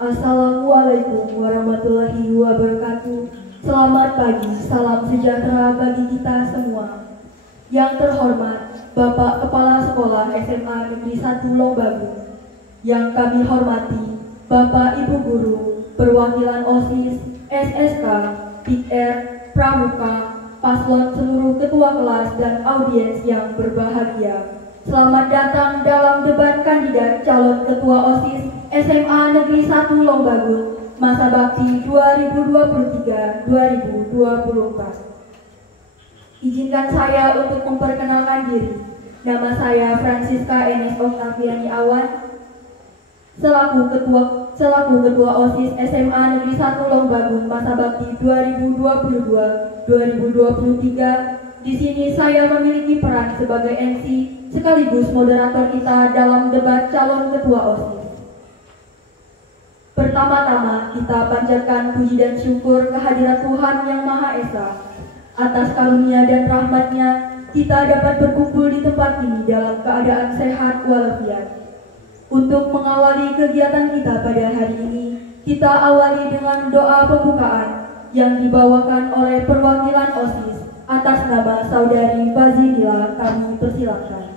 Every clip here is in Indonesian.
Assalamualaikum warahmatullahi wabarakatuh. Selamat pagi, salam sejahtera bagi kita semua. Yang terhormat Bapak Kepala Sekolah SMA Negeri 1 Lombagung. Yang kami hormati Bapak Ibu Guru, perwakilan OSIS, SSK, PIKR, Pramuka, paslon seluruh ketua kelas dan audiens yang berbahagia. Selamat datang dalam debat kandidat calon ketua OSIS SMA Negeri 1 Lombagung masa bakti 2023-2024. Izinkan saya untuk memperkenalkan diri. Nama saya Francisca Enes Oktaviani Awan, selaku ketua OSIS SMA Negeri 1 Lombagung masa bakti 2022-2023. Di sini saya memiliki peran sebagai MC sekaligus moderator kita dalam debat calon ketua OSIS. Pertama-tama kita panjatkan puji dan syukur kehadirat Tuhan Yang Maha Esa. Atas karunia dan rahmat-Nya, kita dapat berkumpul di tempat ini dalam keadaan sehat walafiat. Untuk mengawali kegiatan kita pada hari ini, kita awali dengan doa pembukaan yang dibawakan oleh perwakilan OSIS. Atas nama Saudari Fazila, kami persilakan.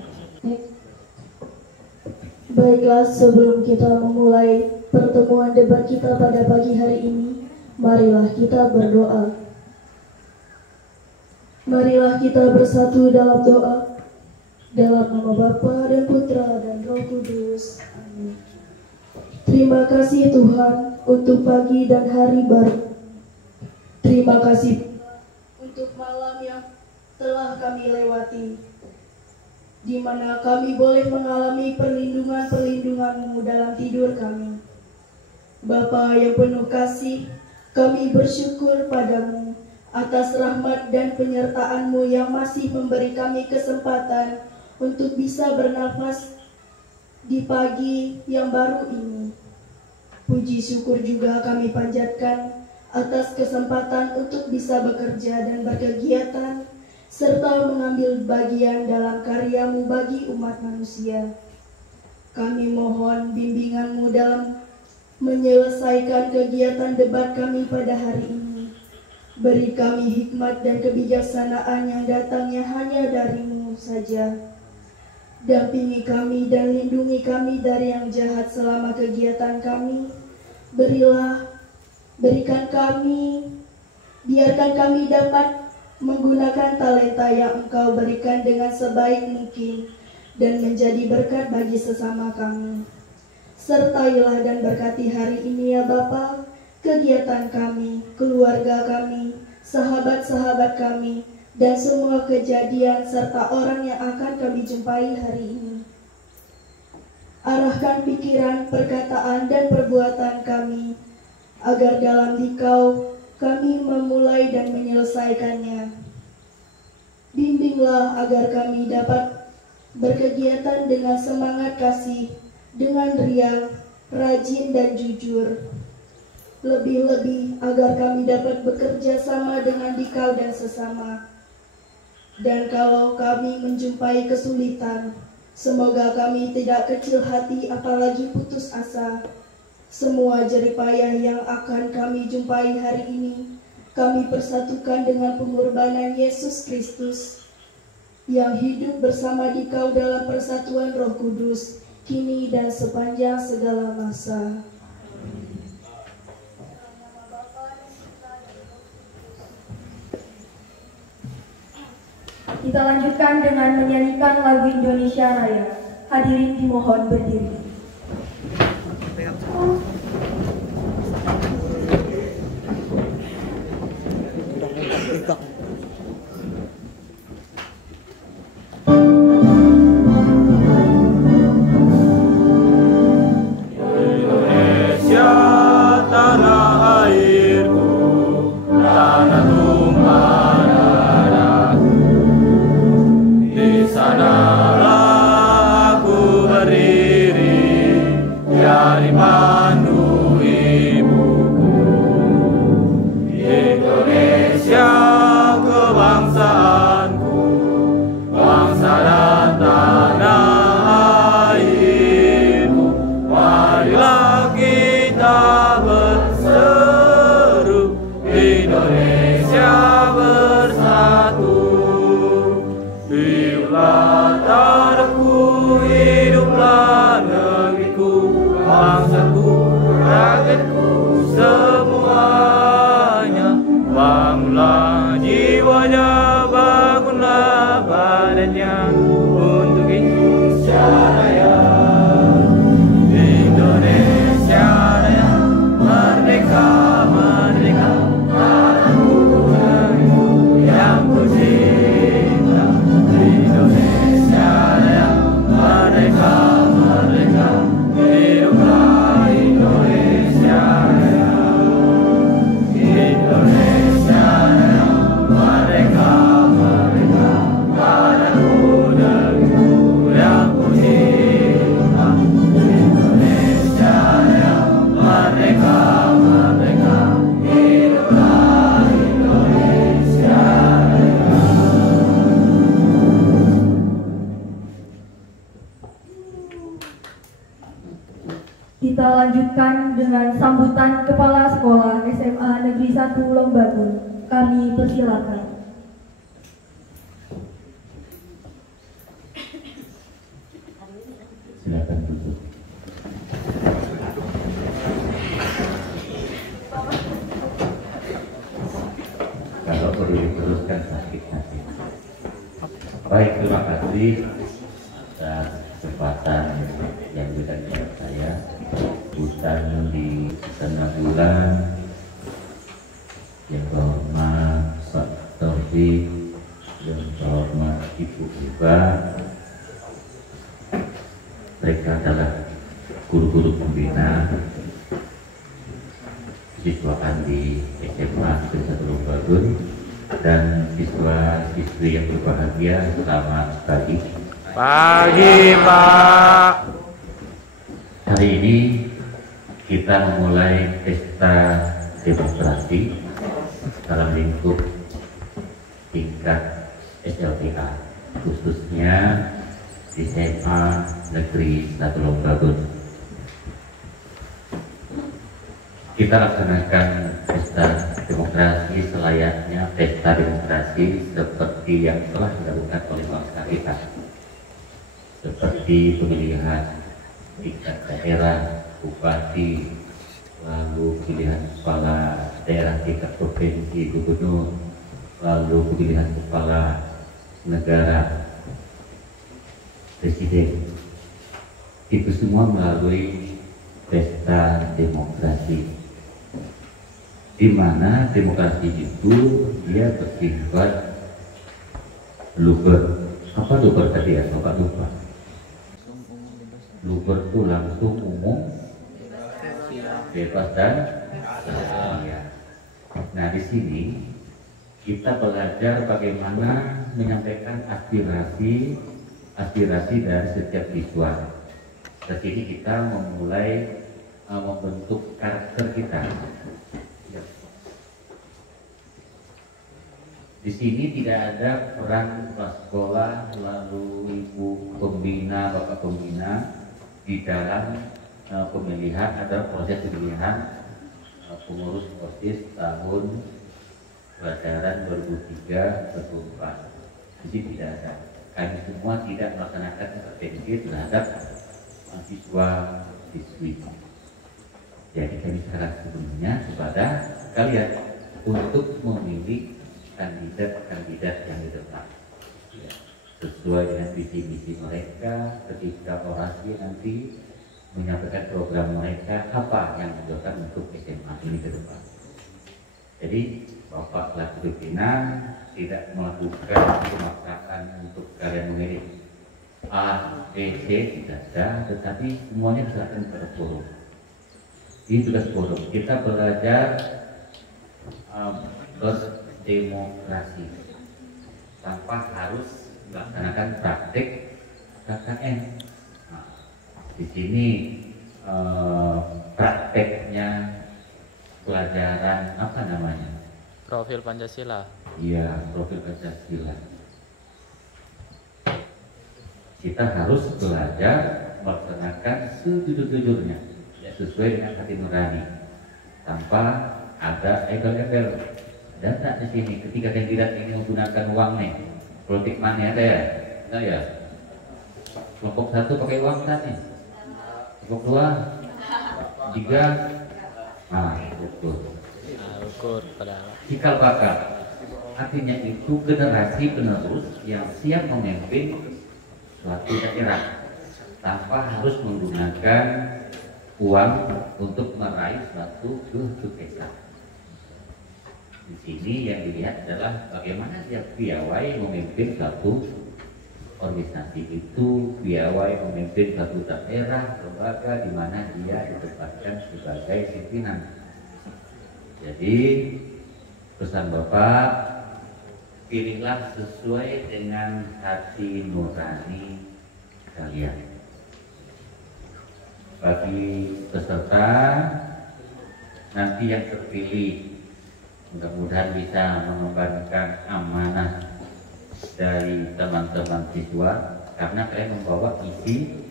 Baiklah, sebelum kita memulai pertemuan debat kita pada pagi hari ini, marilah kita berdoa. Marilah kita bersatu dalam doa. Dalam nama Bapa dan Putra dan Roh Kudus. Amin. Terima kasih Tuhan untuk pagi dan hari baru. Terima kasih untuk malam yang telah kami lewati, di mana kami boleh mengalami perlindungan-perlindungan-Mu dalam tidur kami. Bapa yang penuh kasih, kami bersyukur padamu atas rahmat dan penyertaan-Mu yang masih memberi kami kesempatan untuk bisa bernafas di pagi yang baru ini. Puji syukur juga kami panjatkan atas kesempatan untuk bisa bekerja dan berkegiatan serta mengambil bagian dalam karya-Mu bagi umat manusia. Kami mohon bimbingan-Mu dalam menyelesaikan kegiatan debat kami pada hari ini. Beri kami hikmat dan kebijaksanaan yang datangnya hanya dari-Mu saja. Dampingi kami dan lindungi kami dari yang jahat selama kegiatan kami. Biarkan kami dapat menggunakan talenta yang Engkau berikan dengan sebaik mungkin dan menjadi berkat bagi sesama kami. Sertailah dan berkati hari ini ya Bapa, kegiatan kami, keluarga kami, sahabat-sahabat kami, dan semua kejadian serta orang yang akan kami jumpai hari ini. Arahkan pikiran, perkataan, dan perbuatan kami, agar dalam Dikau kami memulai dan menyelesaikannya. Bimbinglah agar kami dapat berkegiatan dengan semangat kasih, dengan riang, rajin, dan jujur. Lebih-lebih agar kami dapat bekerja sama dengan Dikau dan sesama. Dan kalau kami menjumpai kesulitan, semoga kami tidak kecil hati apalagi putus asa. Semua jeripayah yang akan kami jumpai hari ini, kami persatukan dengan pengorbanan Yesus Kristus yang hidup bersama Dikau dalam persatuan Roh Kudus, kini dan sepanjang segala masa. Kita lanjutkan dengan menyanyikan lagu Indonesia Raya. Hadirin dimohon berdiri. Sanalah aku berdiri, dari Bandung Kita lanjutkan dengan sambutan Kepala Sekolah SMA Negeri 1 Lombagun. Kami persilakan. Silakan duduk. Kalau berdiri terus kan sakit hati. Baik, terima kasih atas kesempatan yang diberikan kepada saya. Hutan di tengah bulan yang terhormat Pak Taufik, yang terhormat Ibu Iba. Mereka adalah guru-guru pembina siswaan di SMA Negeri 1 Lombagun dan siswa-siswi yang berbahagia. Selamat pagi. Pagi, Pak. Hari ini kita memulai pesta demokrasi dalam lingkup tingkat SLTA, khususnya di SMA Negeri 1 Lombagun. Kita laksanakan pesta demokrasi selayaknya pesta demokrasi seperti yang telah dilakukan oleh bangsa kita, seperti pemilihan tingkat daerah, bupati, lalu pemilihan kepala daerah tingkat provinsi, gubernur, lalu pemilihan kepala negara, presiden. Itu semua melalui pesta demokrasi, di mana demokrasi itu dia bersifat luber. Apa luber tadi ya, Bapak lupa? Luber itu langsung, umum, bebas dan ya. Nah, di sini kita belajar bagaimana menyampaikan aspirasi dari setiap siswa. Di sini kita memulai membentuk karakter kita. Di sini tidak ada peran kepala sekolah, lalu ibu pembina, bapak pembina di dalam pemilihan, ada proses pemilihan pengurus OSIS tahun pelajaran 2003-2004. Di sini tidak ada. Kami semua tidak melaksanakan intervensi terhadap siswa-siswi. Jadi kami saran sebelumnya kepada kalian untuk memilih kandidat-kandidat yang di depan, ya, sesuai dengan visi misi mereka. Ketika orasi nanti menyampaikan program mereka apa yang dilakukan untuk SMA ini ke depan. Jadi Bapak selaku pimpinan tidak melakukan pemaksaan untuk kalian memilih A, B, C, tidak ada, tetapi semuanya diserahkan kepada forum. Ini tugas forum. Kita belajar berdemokrasi tanpa harus melaksanakan praktik KKN. Nah, di sini prakteknya pelajaran apa namanya? Profil Pancasila. Iya, profil Pancasila. Kita harus belajar melaksanakan sejujur-jujurnya, sesuai dengan hati nurani, tanpa ada embel-embel. Dan tak di sini ketika kandidat ini menggunakan uang nih, politik money ada ya? Ada ya? Kelompok satu pakai uang kan nih? Kelompok dua, tiga, Ukur padahal. cikal bakal. Artinya itu generasi penerus yang siap memimpin suatu daerah tanpa harus menggunakan uang untuk meraih suatu kesuksesan. Di sini yang dilihat adalah bagaimana dia piawai memimpin satu organisasi itu, piawai memimpin satu daerah, lembaga di mana dia ditempatkan sebagai pimpinan. Jadi pesan Bapak, pilihlah sesuai dengan hati nurani kalian. Bagi peserta nanti yang terpilih, mudah-mudahan bisa mengembangkan amanah dari teman-teman siswa, karena kalian membawa isi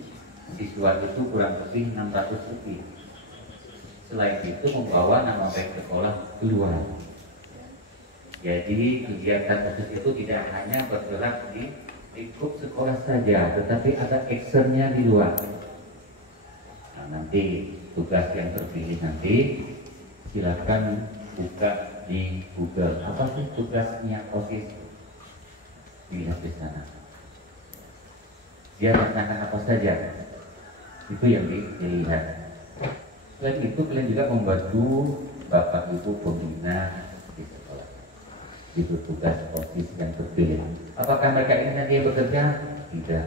siswa itu kurang lebih 600 lebih. Selain itu membawa nama baik sekolah keluar. Jadi kegiatan OSIS itu tidak hanya bergerak di lingkup sekolah saja, tetapi ada actionnya di luar. Nah, nanti tugas yang terpilih nanti silakan buka di Google. Apa sih tugasnya OSIS? Dilihat di sana. Dia melaksanakan apa saja? Itu yang dilihat. Selain itu kalian juga membantu Bapak Ibu pembina di sekolah. Itu tugas OSIS yang terpilih. Apakah mereka ini nanti bekerja? Tidak.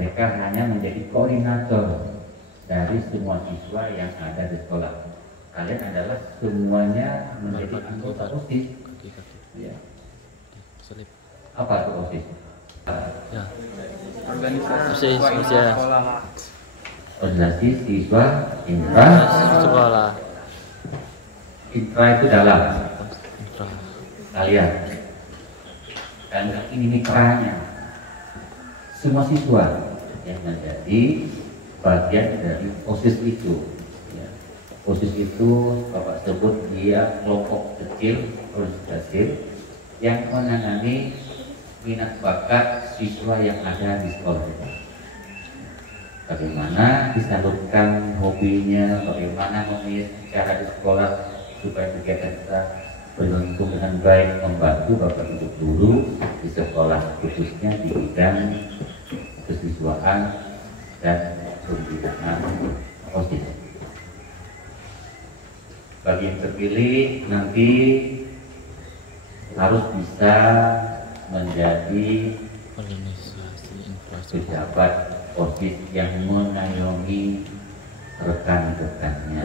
Mereka hanya menjadi koordinator dari semua siswa yang ada di sekolah. Kalian adalah semuanya menjadi anggota OSIS. Ya. Apa itu OSIS? Ya. Organisasi siswa intra. Sekolah. Intra itu dalam. Kalian. Dan ini mitranya. Semua siswa yang menjadi bagian dari OSIS itu. Ya. OSIS itu Bapak sebut dia kelompok kecil, organisasi yang menangani minat bakat siswa yang ada di sekolah kita. Bagaimana disalurkan hobinya, bagaimana memilih cara di sekolah supaya kegiatan kita berlangsung dengan baik, membantu Bapak Ibu guru di sekolah, khususnya di bidang kesiswaan dan pembinaan OSIS. Bagi yang terpilih nanti harus bisa menjadi Organisasi infrastruktur. pejabat OSIS yang mengayomi rekan-rekannya,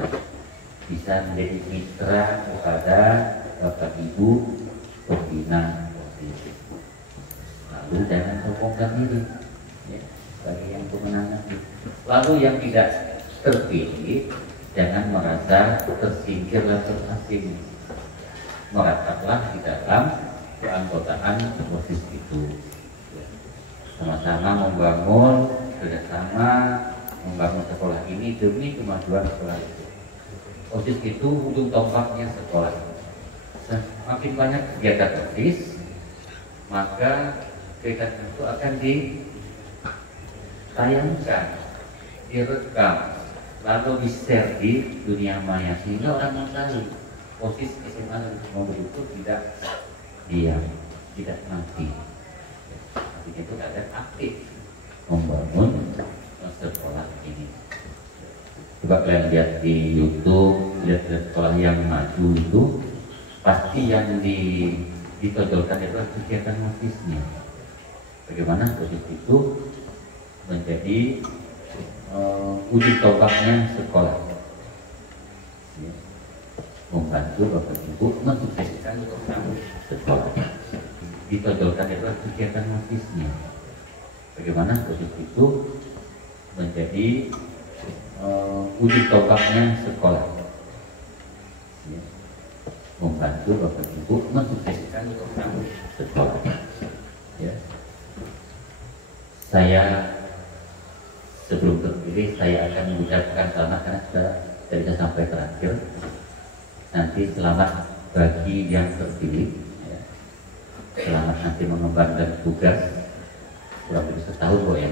bisa menjadi mitra kepada Bapak Ibu pembina OSIS. Lalu jangan sombongkan diri, ya, bagi yang kemenangan. Lalu yang tidak terpilih jangan merasa tersingkir dan terasing. Merataplah di dalam keanggotaan OSIS itu. Sama-sama membangun, kerjasama membangun sekolah ini demi kemajuan sekolah itu. OSIS itu ujung tombaknya sekolah. Semakin banyak kegiatan OSIS, maka kegiatan itu akan ditayangkan, direkam, lalu di-share di dunia maya sehingga orang mengetahui OSIS SMA Negeri itu tidak diam, tidak mati. Tapi itu kadang aktif membangun sekolah ini. Coba kalian lihat di YouTube, lihat sekolah yang maju itu, pasti yang ditonjolkan itu adalah kegiatan OSIS-nya. Bagaimana OSIS itu menjadi uji tombaknya sekolah, ya, membantu Bapak Ibu mensukseskan program sekolah. Ditonjolkan itu adalah kegiatan OSIS-nya. Bagaimana OSIS itu menjadi uji tombaknya sekolah, ya, membantu Bapak Ibu mensukseskan program sekolah. Ya. Saya sebelum terpilih saya akan mengucapkan selamat karena sudah bisa sampai terakhir. Nanti selamat bagi yang terpilih, ya. Selamat nanti mengembangkan tugas kurang lebih setahun ya,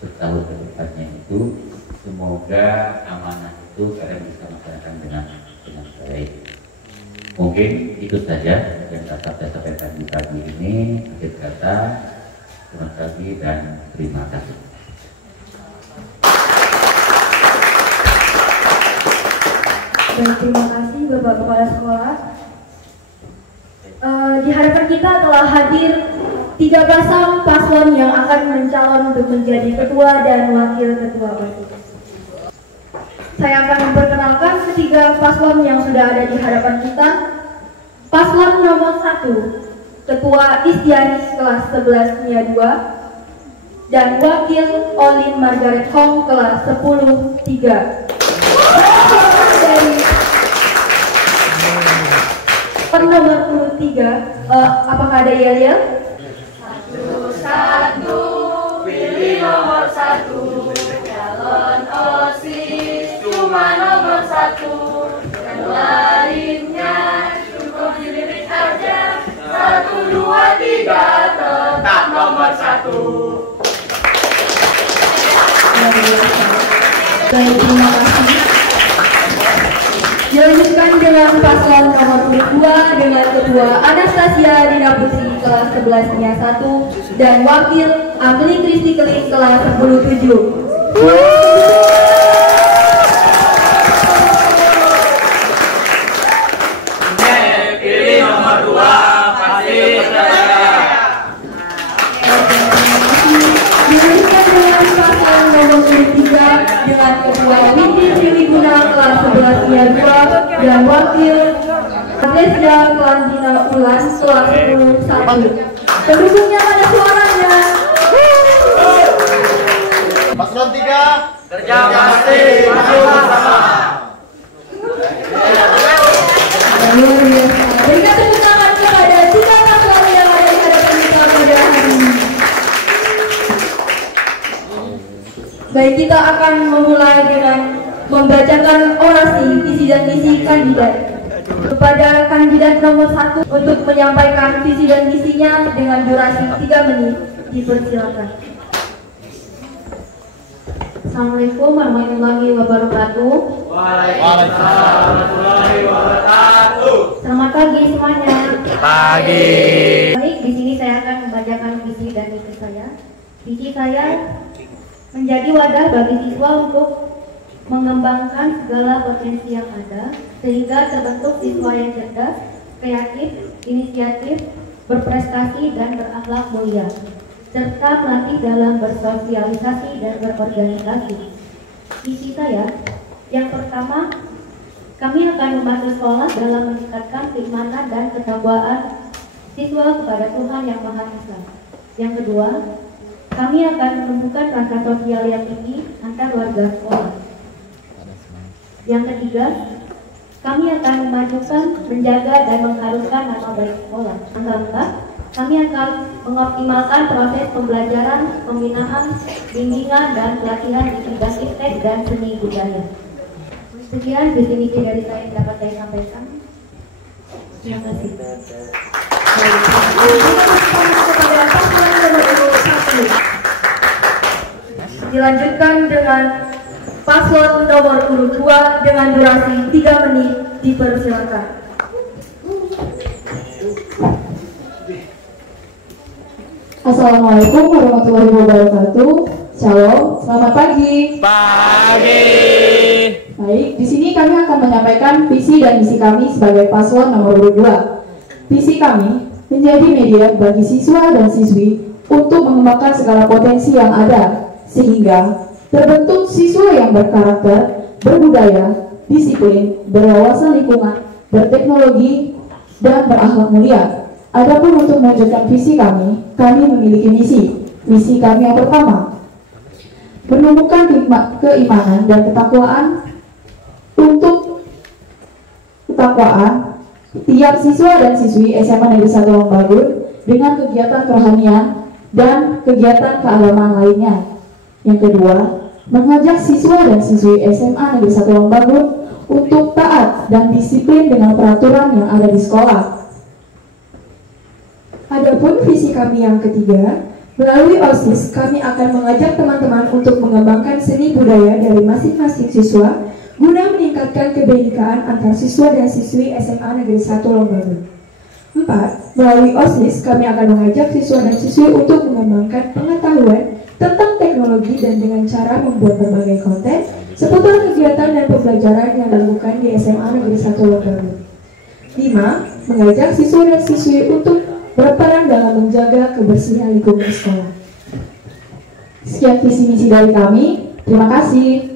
setahun ke depannya itu. Semoga amanah itu kalian bisa melaksanakan dengan baik. Mungkin itu saja yang dapat saya sampaikan di pagi ini. Akhir kata, terima kasih dan terima kasih. Baik, terima kasih Bapak Kepala Sekolah. Di hadapan kita telah hadir 3 pasang paslon yang akan mencalon untuk menjadi ketua dan wakil ketua OSIS. Saya akan memperkenalkan ketiga paslon yang sudah ada di hadapan kita. Paslon nomor 1, Ketua Istianis kelas 11 Nia 2 dan Wakil Olin Margaret Hong kelas 10 3. Dari nomor 23, apakah ada yel-yel? Satu, pilih nomor 1. Baik, terima kasih. Dilanjutkan dengan paslon nomor 2 dengan Ketua Anastasia Dina Putri kelas 11-nya 1 dan Wakil Amli Kristi Keling kelas 10-7. Pilih nomor 2 pasti berjaya. Dilanjutkan dengan paslon nomor 3 dengan Ketua Windy Sriwiguna kelas 11-nya 2 dan Wakil Agnesya Kelandina Ulan kelas 10-1. Pendukungnya pada suaranya. Paslon 3 kerja pasti maju bersama. Luar biasa. Berikan tepuk tangan kepada 3 paslon yang ada di hadapan kita pada hari ini. Baik, kita akan memulai dengan membacakan orasi visi dan misi kandidat. Kepada kandidat nomor 1 untuk menyampaikan visi dan misinya dengan durasi 3 menit, dipersilakan. Assalamualaikum warahmatullahi wabarakatuh. Waalaikumsalam warahmatullahi wabarakatuh. Selamat pagi semuanya. Pagi. Baik, di sini saya akan membacakan visi dan misi saya. Visi saya menjadi wadah bagi siswa untuk mengembangkan segala potensi yang ada sehingga terbentuk siswa yang cerdas, kreatif, inisiatif, berprestasi dan berakhlak mulia, serta melatih dalam bersosialisasi dan berorganisasi. Visi saya yang pertama, kami akan membantu sekolah dalam meningkatkan keimanan dan ketakwaan siswa kepada Tuhan Yang Maha Esa. Yang kedua, kami akan menumbuhkan rasa sosial yang tinggi antar warga sekolah. Yang ketiga, kami akan memajukan, menjaga, dan mengharumkan nama baik sekolah. Yang keempat, kami akan mengoptimalkan proses pembelajaran, pembinaan, bimbingan, dan pelatihan di bidang iptek dan seni budaya. Sekian visi misi dari saya yang dapat saya sampaikan. Terima kasih. Dilanjutkan dengan paslon nomor urut 2 dengan durasi 3 menit, dipersilakan. Assalamualaikum warahmatullahi wabarakatuh. Shalom, selamat pagi. Pagi. Baik, di sini kami akan menyampaikan visi dan misi kami sebagai paslon nomor urut 2. Visi kami menjadi media bagi siswa dan siswi untuk mengembangkan segala potensi yang ada sehingga terbentuk siswa yang berkarakter, berbudaya, disiplin, berwawasan lingkungan, berteknologi, dan berakhlak mulia. Adapun untuk mewujudkan visi kami memiliki misi. Misi kami yang pertama, menumbuhkan keimanan dan ketakwaan tiap siswa dan siswi SMA Negeri 1 Lombagun dengan kegiatan kerohanian dan kegiatan keagamaan lainnya. Yang kedua, mengajak siswa dan siswi SMA Negeri 1 Lombagun untuk taat dan disiplin dengan peraturan yang ada di sekolah. Adapun visi kami yang ketiga, melalui OSIS kami akan mengajak teman-teman untuk mengembangkan seni budaya dari masing-masing siswa guna meningkatkan kebinekaan antar siswa dan siswi SMA Negeri 1 Lombagun. 4. Melalui OSIS kami akan mengajak siswa dan siswi untuk mengembangkan pengetahuan tentang teknologi dan dengan cara membuat berbagai konten seputar kegiatan dan pembelajaran yang dilakukan di SMA Negeri 1 Lombagun. 5. Mengajak siswa dan siswi untuk berperan dalam menjaga kebersihan lingkungan sekolah. Sekian visi misi dari kami. Terima kasih.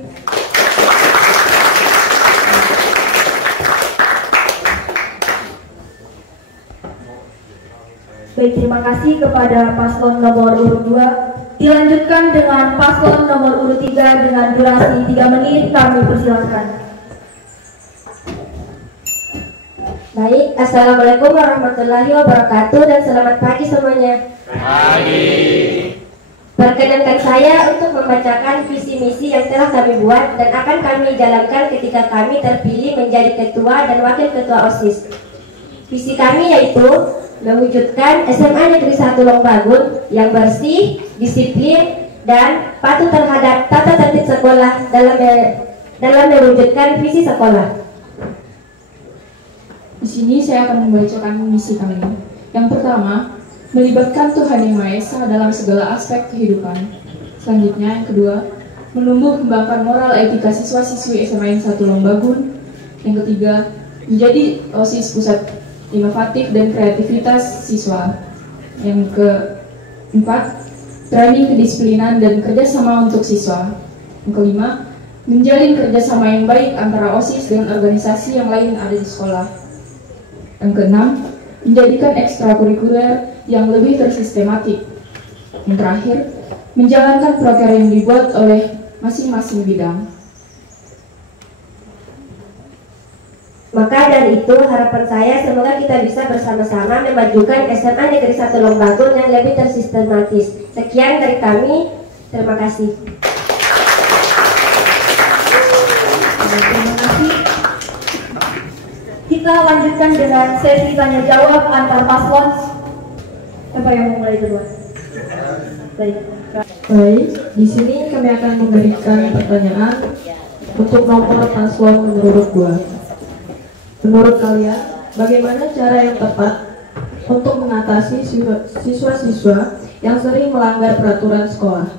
Baik, terima kasih kepada paslon nomor urut 2. Dilanjutkan dengan paslon nomor urut 3 dengan durasi 3 menit. Kami persilakan. Baik, Assalamualaikum warahmatullahi wabarakatuh dan selamat pagi semuanya. Pagi. Perkenankan saya untuk membacakan visi misi yang telah kami buat dan akan kami jalankan ketika kami terpilih menjadi ketua dan wakil ketua OSIS. Visi kami yaitu mewujudkan SMA Negeri 1 Longbagun yang bersih, disiplin, dan patuh terhadap tata tertib sekolah dalam mewujudkan visi sekolah. Di sini saya akan membacakan misi kami. Yang pertama, melibatkan Tuhan Yang Maha Esa dalam segala aspek kehidupan. Selanjutnya, yang kedua, menumbuh kembangkan moral etika siswa-siswi SMA 1 Longbagun. Yang ketiga, menjadi OSIS pusat inovatif dan kreativitas siswa. Yang keempat, training kedisiplinan dan kerjasama untuk siswa. Yang kelima, menjalin kerjasama yang baik antara OSIS dengan organisasi yang lain ada di sekolah. Yang keenam, menjadikan ekstrakurikuler yang lebih tersistematik. Yang terakhir, menjalankan proker yang dibuat oleh masing-masing bidang. Maka dari itu harapan saya semoga kita bisa bersama-sama memajukan SMA Negeri 1 Longbagun yang lebih tersistematis. Sekian dari kami, terima kasih. Terima kasih. Kita lanjutkan dengan sesi tanya jawab antar paslon. Siapa yang mau mulai duluan? Baik, di sini kami akan memberikan pertanyaan untuk nomor paslon menurut 2. Menurut kalian, bagaimana cara yang tepat untuk mengatasi siswa-siswa yang sering melanggar peraturan sekolah?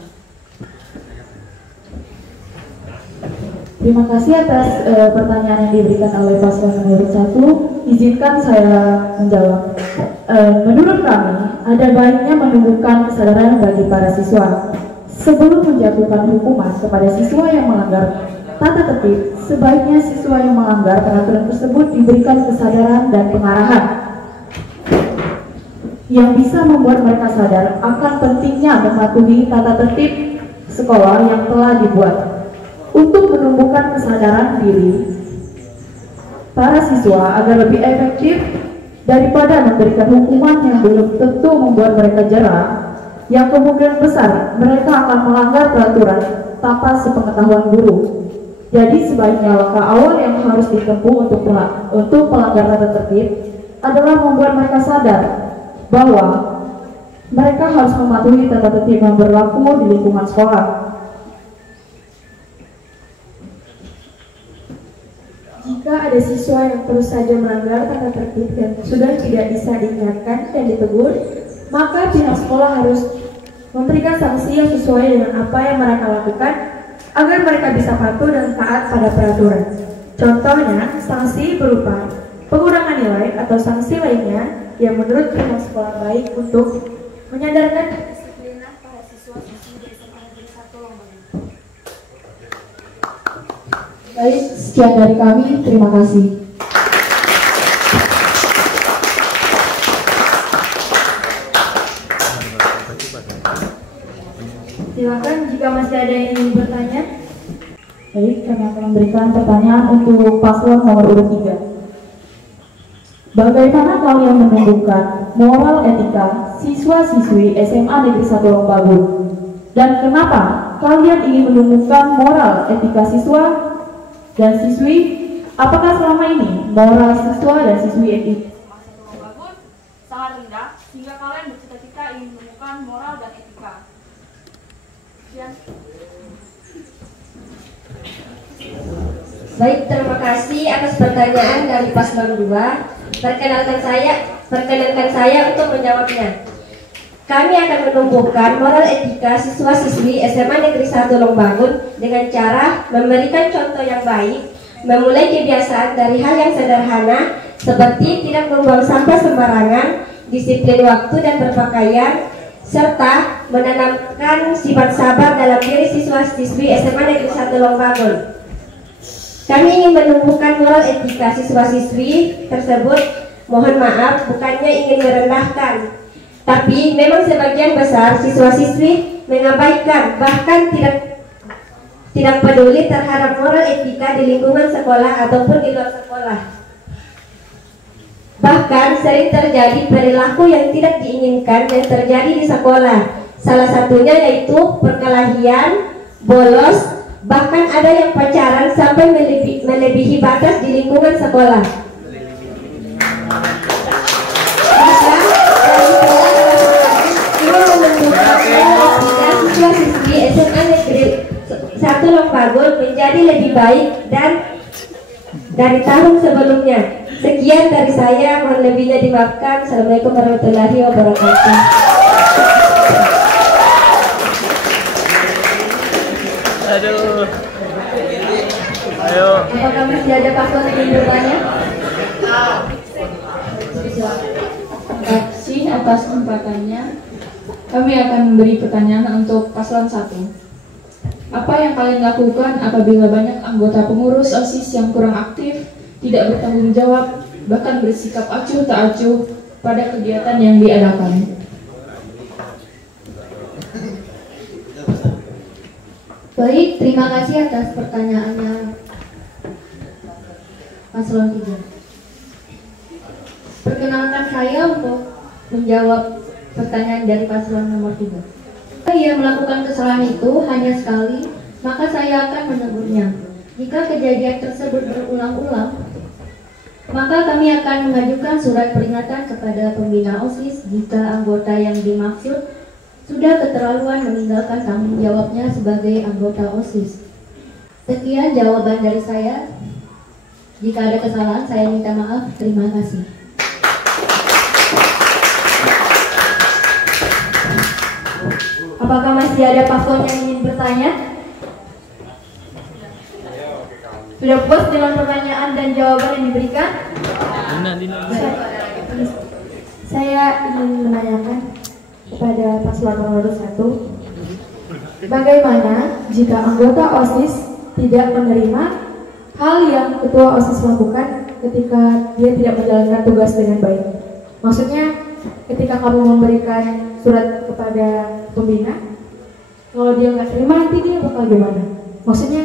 Terima kasih atas pertanyaan yang diberikan oleh paslon nomor 1. Izinkan saya menjawab. Menurut kami, ada baiknya menumbuhkan kesadaran bagi para siswa. Sebelum menjatuhkan hukuman kepada siswa yang melanggar tata tertib, sebaiknya siswa yang melanggar peraturan tersebut diberikan kesadaran dan pengarahan yang bisa membuat mereka sadar akan pentingnya mematuhi tata tertib sekolah yang telah dibuat. Untuk menumbuhkan kesadaran diri para siswa agar lebih efektif daripada memberikan hukuman yang belum tentu membuat mereka jera, yang kemungkinan besar mereka akan melanggar peraturan tanpa sepengetahuan guru. Jadi sebaiknya langkah awal yang harus ditempuh untuk pelanggar tata tertib adalah membuat mereka sadar bahwa mereka harus mematuhi tata tertib yang berlaku di lingkungan sekolah. Jika ada siswa yang terus saja melanggar tata tertib dan sudah tidak bisa diingatkan dan ditegur, maka pihak sekolah harus memberikan sanksi yang sesuai dengan apa yang mereka lakukan agar mereka bisa patuh dan taat pada peraturan. Contohnya, sanksi berupa pengurangan nilai atau sanksi lainnya yang menurut pihak sekolah baik untuk menyadarkan kedisiplinan para siswa-siswi di SMA Negeri 1 Longbagun. Baik, sekian dari kami. Terima kasih. Silakan jika masih ada yang ingin bertanya. Baik, kami akan memberikan pertanyaan untuk paslon nomor urut 3. Bagaimana kalian menumbuhkan moral etika siswa-siswi SMA Negeri 1 Longbagun? Dan kenapa kalian ingin menumbuhkan moral etika siswa dan siswi? Apakah selama ini moral siswa dan siswi SMA 1 Longbagun sangat rendah sehingga kalian bercita-cita ingin menumbuhkan moral dan etika? Baik, terima kasih atas pertanyaan dari paslon 2. Perkenankan saya untuk menjawabnya. Kami akan menumbuhkan moral etika siswa-siswi SMA Negeri 1 Longbagun dengan cara memberikan contoh yang baik, memulai kebiasaan dari hal yang sederhana seperti tidak membuang sampah sembarangan, disiplin waktu dan berpakaian, serta menanamkan sifat sabar dalam diri siswa-siswi SMA Negeri 1 Longbagun. Kami ingin menumbuhkan moral etika siswa-siswi tersebut, mohon maaf bukannya ingin merendahkan, tapi memang sebagian besar siswa-siswi mengabaikan bahkan tidak peduli terhadap moral etika di lingkungan sekolah ataupun di luar sekolah. Bahkan sering terjadi perilaku yang tidak diinginkan yang terjadi di sekolah. Salah satunya yaitu perkelahian, bolos, bahkan ada yang pacaran sampai melebihi batas di lingkungan sekolah. Maka Tulungagung menjadi lebih baik dan dari tahun sebelumnya. Sekian dari saya, mohon lebihnya dimaafkan. Assalamualaikum warahmatullahi wabarakatuh. Aduh. Ayo. Apakah masih ada paslon yang ingin bertanya? Terima kasih atas kesempatannya. Kami akan memberi pertanyaan untuk paslon 1. Apa yang kalian lakukan apabila banyak anggota pengurus OSIS yang kurang aktif, tidak bertanggung jawab, bahkan bersikap acuh tak acuh pada kegiatan yang diadakan? Baik, terima kasih atas pertanyaannya paslon 3. Perkenalkan saya untuk menjawab pertanyaan dari paslon nomor 3. Jika ia melakukan kesalahan itu hanya sekali, maka saya akan menegurnya. Jika kejadian tersebut berulang-ulang, maka kami akan mengajukan surat peringatan kepada pembina OSIS jika anggota yang dimaksud sudah keterlaluan meninggalkan tanggung jawabnya sebagai anggota OSIS. Sekian jawaban dari saya. Jika ada kesalahan, saya minta maaf. Terima kasih. Apakah masih ada paslon yang ingin bertanya? Sudah puas dengan pertanyaan dan jawaban yang diberikan? Saya ingin menanyakan kepada paslon nomor 1, bagaimana jika anggota OSIS tidak menerima hal yang ketua OSIS lakukan ketika dia tidak menjalankan tugas dengan baik? Maksudnya, ketika kamu memberikan surat kepada pembina, kalau dia nggak terima, nanti dia bakal gimana? Maksudnya,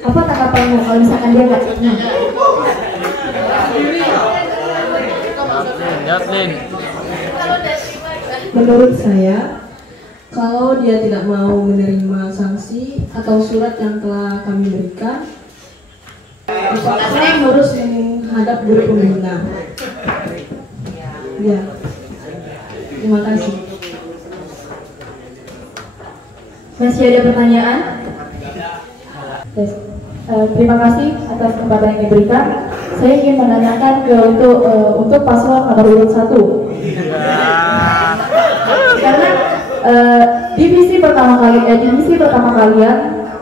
apa tanggapanmu kalau misalkan dia nggak terima? Menurut saya, kalau dia tidak mau menerima sanksi atau surat yang telah kami berikan, saya harus menghadap guru pembina. Ya, terima kasih. Masih ada pertanyaan? Yes. Terima kasih atas kesempatan yang diberikan. Saya ingin menanyakan untuk paslon nomor urut 1. Karena divisi pertama kalian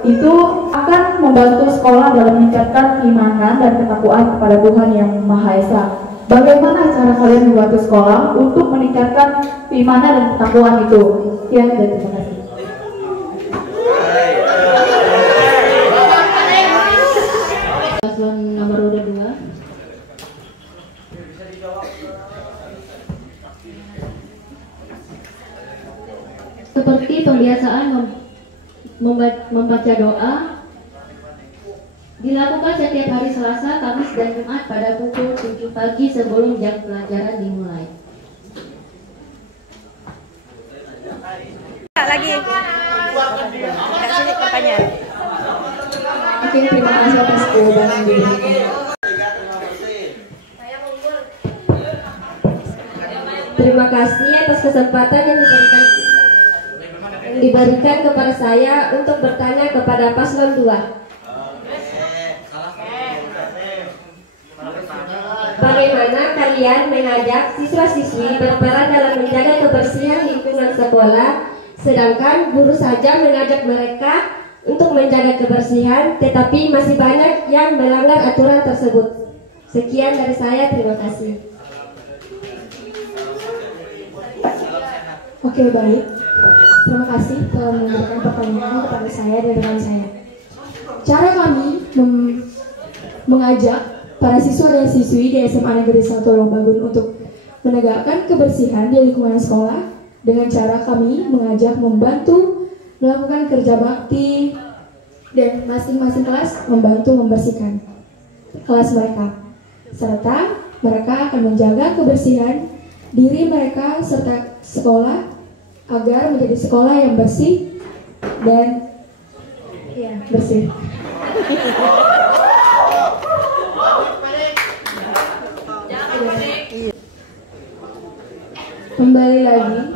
itu akan membantu sekolah dalam meningkatkan keimanan dan ketakwaan kepada Tuhan Yang Maha Esa. Bagaimana cara kalian membantu sekolah untuk meningkatkan keimanan dan ketakwaan itu? Ya, dan terima kasih. Paslon nomor urut 2. Seperti pembiasaan membaca doa dilakukan setiap hari Selasa, Kamis, dan Jumat pada pukul 7 pagi sebelum jam pelajaran dimulai. Lagi. Kasih pertanyaan. Oke, terima kasih atas jawaban yang diberikan. Terima kasih atas kesempatan yang diberikan kepada saya untuk bertanya kepada paslon 2. Bagaimana kalian mengajak siswa-siswi berperan dalam menjaga kebersihan lingkungan sekolah, sedangkan guru saja mengajak mereka untuk menjaga kebersihan, tetapi masih banyak yang melanggar aturan tersebut? Sekian dari saya, terima kasih. Oke, baik. Terima kasih telah memberikan pertanyaan kepada saya dan rekan saya. Cara kami mengajak para siswa dan siswi di SMA Negeri 1 Tulungbagun untuk menegakkan kebersihan di lingkungan sekolah dengan cara kami mengajak membantu melakukan kerja bakti dan masing-masing kelas membantu membersihkan kelas mereka, serta mereka akan menjaga kebersihan diri mereka serta sekolah agar menjadi sekolah yang bersih dan bersih. Kembali lagi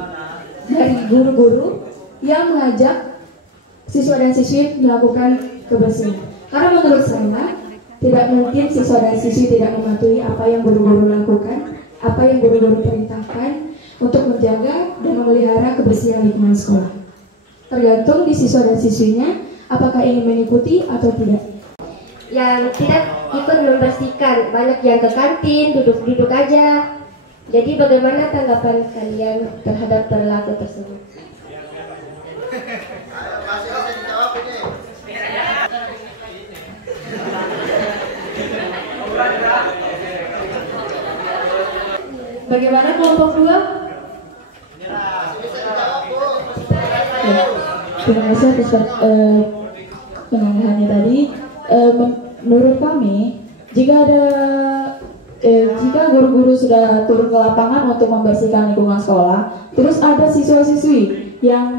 dari guru-guru yang mengajak siswa dan siswi melakukan kebersihan. Karena menurut saya, tidak mungkin siswa dan siswi tidak mematuhi apa yang guru-guru lakukan, apa yang guru-guru perintahkan untuk menjaga dan memelihara kebersihan lingkungan sekolah. Tergantung di siswa dan siswinya, apakah ingin mengikuti atau tidak. Yang tidak ikut membersihkan, banyak yang ke kantin, duduk-duduk aja. Jadi bagaimana tanggapan kalian terhadap perilaku tersebut? Bagaimana kelompok 2? Ya, terima kasih atas penangahannya tadi. Menurut kami, jika guru-guru sudah turun ke lapangan untuk membersihkan lingkungan sekolah, terus ada siswa-siswi yang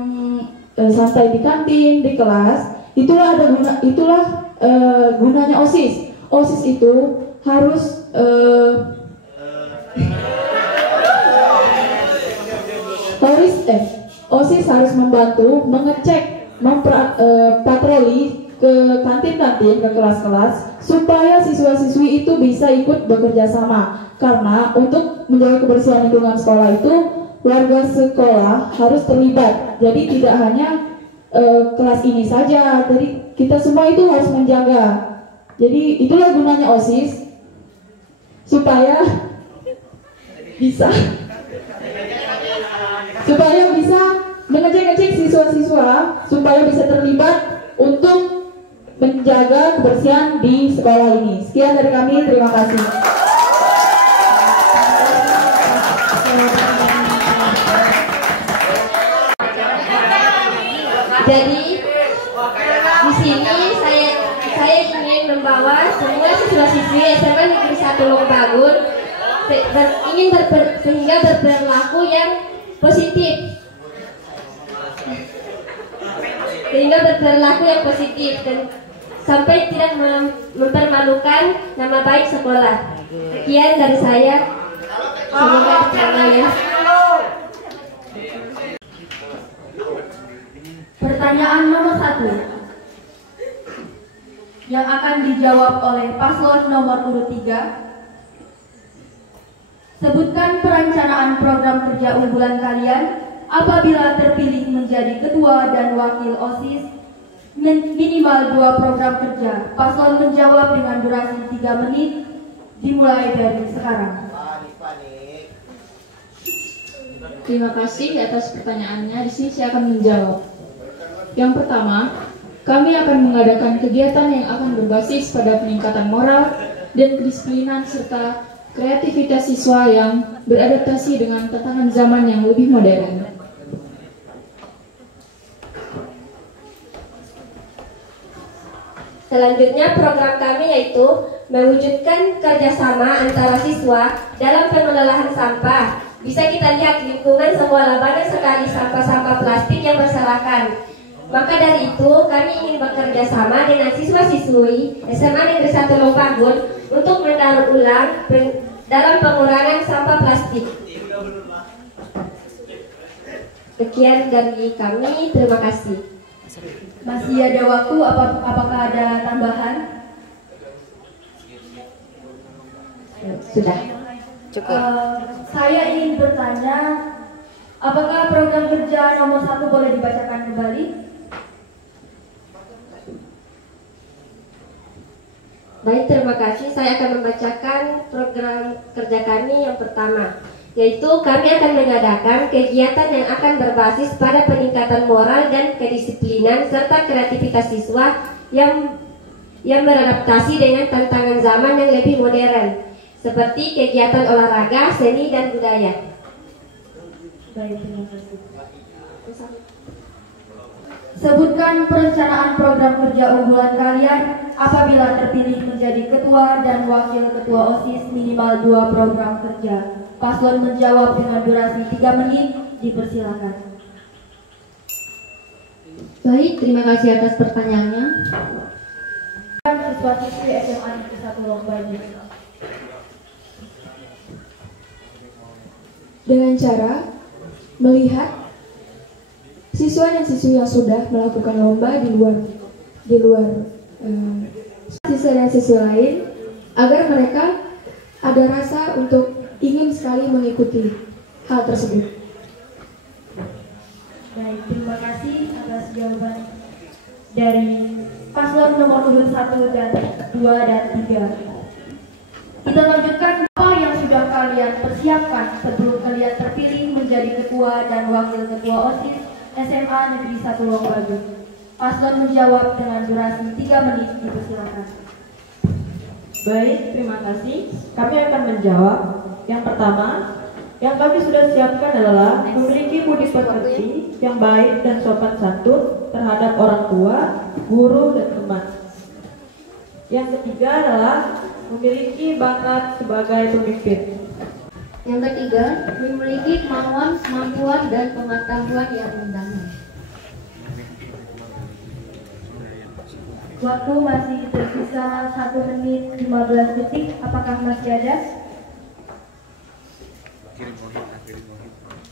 santai di kantin, di kelas, itulah gunanya OSIS. OSIS itu harus OSIS harus membantu mengecek, patroli ke kantin-kantin, ke kelas-kelas, supaya siswa-siswi itu bisa ikut bekerja sama. Karena untuk menjaga kebersihan lingkungan sekolah itu warga sekolah harus terlibat. Jadi tidak hanya kelas ini saja, jadi kita semua itu harus menjaga. Jadi itulah gunanya OSIS, supaya bisa mengecek-ngecek siswa-siswa supaya bisa terlibat untuk menjaga kebersihan di sekolah ini. Sekian dari kami, terima kasih. Jadi di sini saya ingin membawa semua siswa-siswi SMA Negeri 1 Longbangun sehingga berperilaku yang positif. Dan sampai tidak mempermalukan nama baik sekolah. Sekian dari saya. Semoga diterima ya. Pertanyaan nomor 1 yang akan dijawab oleh paslon nomor urut 3. Sebutkan perencanaan program kerja unggulan kalian apabila terpilih menjadi ketua dan wakil OSIS minimal 2 program kerja. Paslon menjawab dengan durasi 3 menit dimulai dari sekarang. Terima kasih atas pertanyaannya. Di sini saya akan menjawab. Yang pertama, kami akan mengadakan kegiatan yang akan berbasis pada peningkatan moral dan kedisiplinan serta kreativitas siswa yang beradaptasi dengan tantangan zaman yang lebih modern. Selanjutnya program kami yaitu mewujudkan kerjasama antara siswa dalam pengelolaan sampah. Bisa kita lihat lingkungan sekolah banyak sekali sampah-sampah plastik yang berserakan. Maka dari itu kami ingin bekerja sama dengan siswa-siswi SMA Negeri 1 Longbangun untuk mendaur ulang dalam pengurangan sampah plastik. Sekian dari kami, terima kasih. Masih ada waktu, apakah ada tambahan? Sudah. Cukup. Saya ingin bertanya, apakah program kerja nomor 1 boleh dibacakan kembali? Baik, terima kasih. Saya akan membacakan program kerja kami yang pertama, yaitu kami akan mengadakan kegiatan yang akan berbasis pada peningkatan moral dan kedisiplinan serta kreativitas siswa yang beradaptasi dengan tantangan zaman yang lebih modern, seperti kegiatan olahraga, seni, dan budaya. Baik, terima kasih. Sebutkan perencanaan program kerja unggulan kalian apabila terpilih menjadi ketua dan wakil ketua OSIS minimal 2 program kerja. Paslon menjawab dengan durasi 3 menit, dipersilakan. Baik, terima kasih atas pertanyaannya. Siswa-siswi SMA Negeri 1 Longbangun. Dengan cara melihat siswa dan siswi yang sudah melakukan lomba di luar siswa dan siswi lain, agar mereka ada rasa untuk ingin sekali mengikuti hal tersebut. Baik, terima kasih atas jawaban dari paslon nomor urut 1 dan 2 dan 3. Kita lanjutkan apa yang sudah kalian persiapkan sebelum kalian terpilih menjadi ketua dan wakil ketua OSIS SMA Negeri 1 Longbagun. Paslon menjawab dengan durasi 3 menit, dipersilakan. Baik, terima kasih. Kami akan menjawab. Yang pertama, yang kami sudah siapkan adalah memiliki budi pekerti yang baik dan sopan santun terhadap orang tua, guru, dan teman. Yang ketiga adalah memiliki bakat sebagai pemimpin. Yang ketiga, memiliki kemampuan, dan pengetahuan yang mendalam. Waktu masih tersisa 1 menit 15 detik. Apakah masih ada?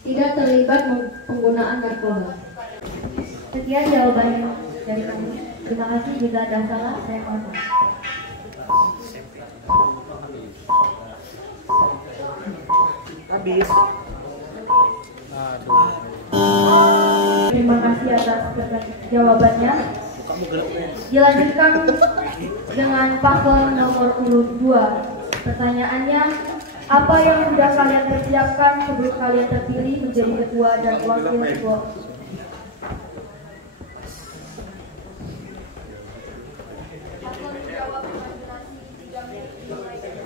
Tidak terlibat penggunaan narkoba. Sekian jawabannya dari kami. Terima kasih. Jika ada salah, saya mohon maaf. Habis. Terima kasih atas jawabannya. Dilanjutkan dengan paslon nomor urut 2. Pertanyaannya, apa yang sudah kalian persiapkan sebelum kalian terpilih menjadi ketua dan wakil ketua? Paslon menjawab dengan durasi 3 menit dimulai dari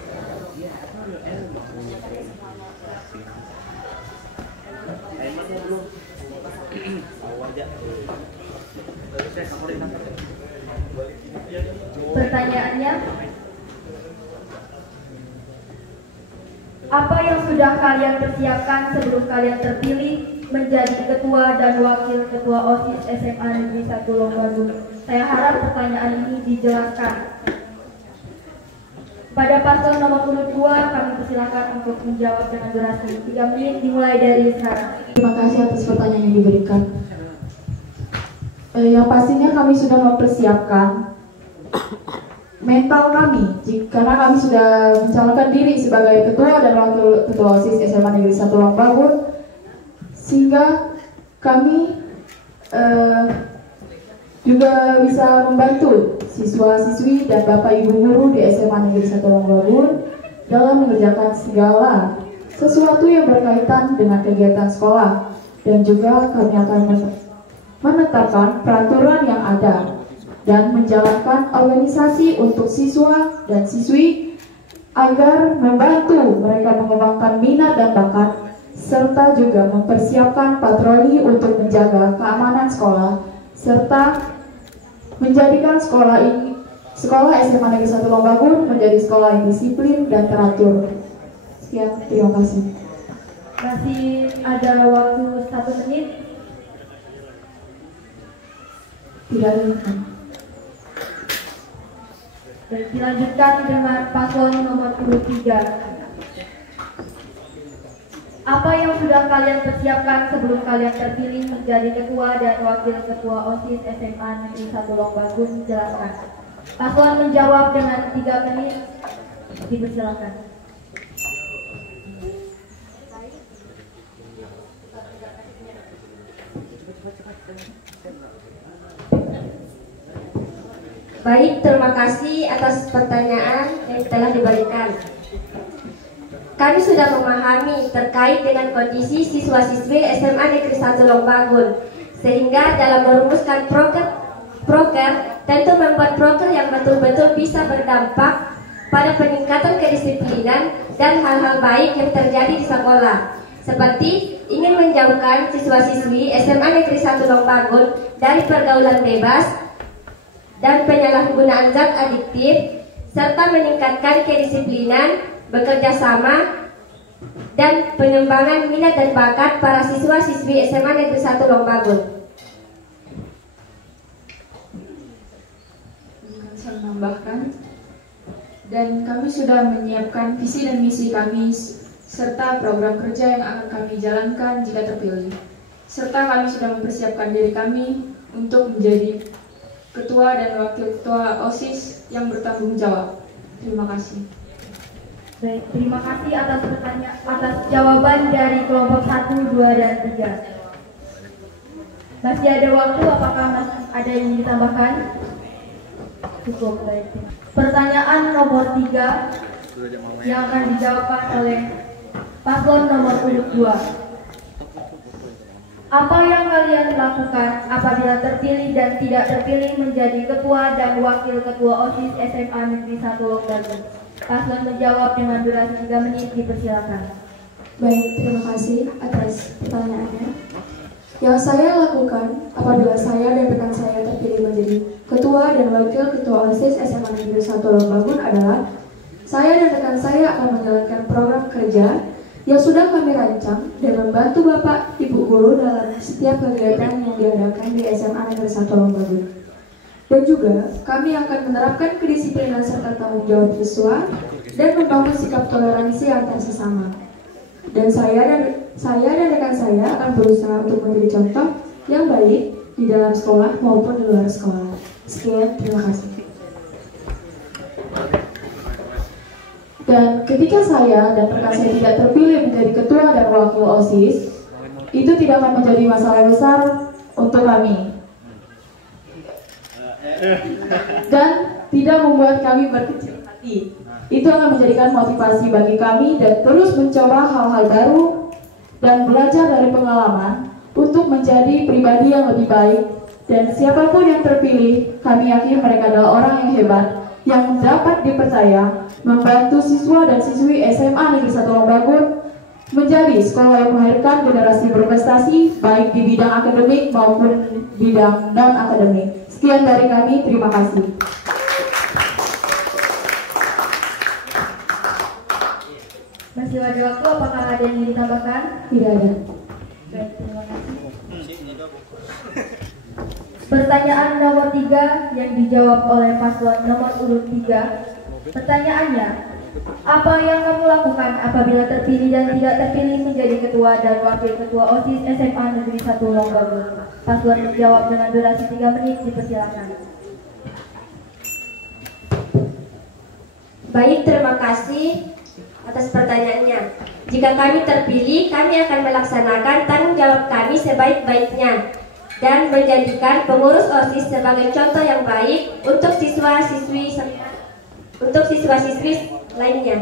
Pertanyaannya, apa yang sudah kalian persiapkan sebelum kalian terpilih menjadi ketua dan wakil ketua OSIS SMA Negeri 1 Longbagun? Saya harap pertanyaan ini dijelaskan. Pada paslon nomor urut 2, kami persilakan untuk menjawab dengan durasi 3 menit dimulai dari sekarang. Terima kasih atas pertanyaan yang diberikan. Yang pastinya kami sudah mempersiapkan mental kami, karena kami sudah mencalonkan diri sebagai ketua dan wakil ketua OSIS SMA Negeri 1 Longbagun, sehingga kami juga bisa membantu siswa-siswi dan bapak ibu guru di SMA Negeri 1 Longbagun dalam mengerjakan segala sesuatu yang berkaitan dengan kegiatan sekolah, dan juga kami akan menetapkan peraturan yang ada dan menjalankan organisasi untuk siswa dan siswi agar membantu mereka mengembangkan minat dan bakat, serta juga mempersiapkan patroli untuk menjaga keamanan sekolah, serta menjadikan sekolah SMA Negeri 1 Longbagun menjadi sekolah yang disiplin dan teratur. Sekian, terima kasih. Masih ada waktu 1 menit. Tidak ada. Dan dilanjutkan dengan paslon nomor urut 3. Apa yang sudah kalian persiapkan sebelum kalian terpilih menjadi ketua dan wakil ketua OSIS SMA Negeri 1 Longbagun? Jelaskan. Paslon menjawab dengan 3 menit. Dipersilakan. Baik, terima kasih atas pertanyaan yang telah diberikan. Kami sudah memahami terkait dengan kondisi siswa-siswi SMA Negeri 1 Longbagun, sehingga dalam merumuskan proker tentu membuat proker yang betul-betul bisa berdampak pada peningkatan kedisiplinan dan hal-hal baik yang terjadi di sekolah, seperti ingin menjauhkan siswa-siswi SMA Negeri 1 Longbagun dari pergaulan bebas dan penyalahgunaan zat adiktif, serta meningkatkan kedisiplinan, bekerja sama, dan pengembangan minat dan bakat para siswa-siswi SMA Negeri 1 Longbagun. Saya menambahkan, dan kami sudah menyiapkan visi dan misi kami serta program kerja yang akan kami jalankan jika terpilih. serta kami sudah mempersiapkan diri kami untuk menjadi ketua dan wakil ketua OSIS yang bertanggung jawab. Terima kasih. Baik, terima kasih atas jawaban dari kelompok 1, 2, dan 3. Masih ada waktu, apakah masih ada yang ingin ditambahkan? Cukup, baik. Pertanyaan nomor 3 yang akan dijawabkan oleh paslon nomor urut 2. Apa yang kalian lakukan apabila terpilih dan tidak terpilih menjadi ketua dan wakil ketua OSIS SMA Negeri 1 Longbagun? Paslon menjawab dengan durasi 3 menit, dipersilakan. Baik, terima kasih atas pertanyaannya. Yang saya lakukan apabila saya dan rekan saya terpilih menjadi ketua dan wakil ketua OSIS SMA Negeri 1 Longbagun adalah saya dan rekan saya akan menjalankan program kerja yang sudah kami rancang dan membantu Bapak Ibu Guru dalam setiap kegiatan yang diadakan di SMA Negeri 1 Longbagun. Dan juga kami akan menerapkan kedisiplinan serta tanggung jawab siswa dan membangun sikap toleransi antar sesama. Dan saya dan rekan saya akan berusaha untuk menjadi contoh yang baik di dalam sekolah maupun di luar sekolah. Sekian, terima kasih. Dan ketika saya dan rekan saya tidak terpilih menjadi ketua dan wakil OSIS, itu tidak akan menjadi masalah besar untuk kami. Dan tidak membuat kami berkecil hati. Itu akan menjadikan motivasi bagi kami dan terus mencoba hal-hal baru dan belajar dari pengalaman untuk menjadi pribadi yang lebih baik. Dan siapapun yang terpilih, kami yakin mereka adalah orang yang hebat, yang dapat dipercaya membantu siswa dan siswi SMA Negeri 1 Longbagun menjadi sekolah yang melahirkan generasi berprestasi baik di bidang akademik maupun bidang non-akademik. Sekian dari kami, terima kasih. Masih ada waktu, apakah ada yang ingin ditambahkan? Tidak ada. Baik, terima kasih. Pertanyaan nomor 3 yang dijawab oleh paslon nomor urut 3. Pertanyaannya, apa yang kamu lakukan apabila terpilih dan tidak terpilih menjadi ketua dan wakil ketua OSIS SMA Negeri 1 Longbagun? Paslon menjawab dengan durasi 3 menit, dipersilakan. Baik, terima kasih atas pertanyaannya. Jika kami terpilih, kami akan melaksanakan tanggung jawab kami sebaik-baiknya dan menjadikan pengurus OSIS sebagai contoh yang baik untuk siswa-siswi lainnya.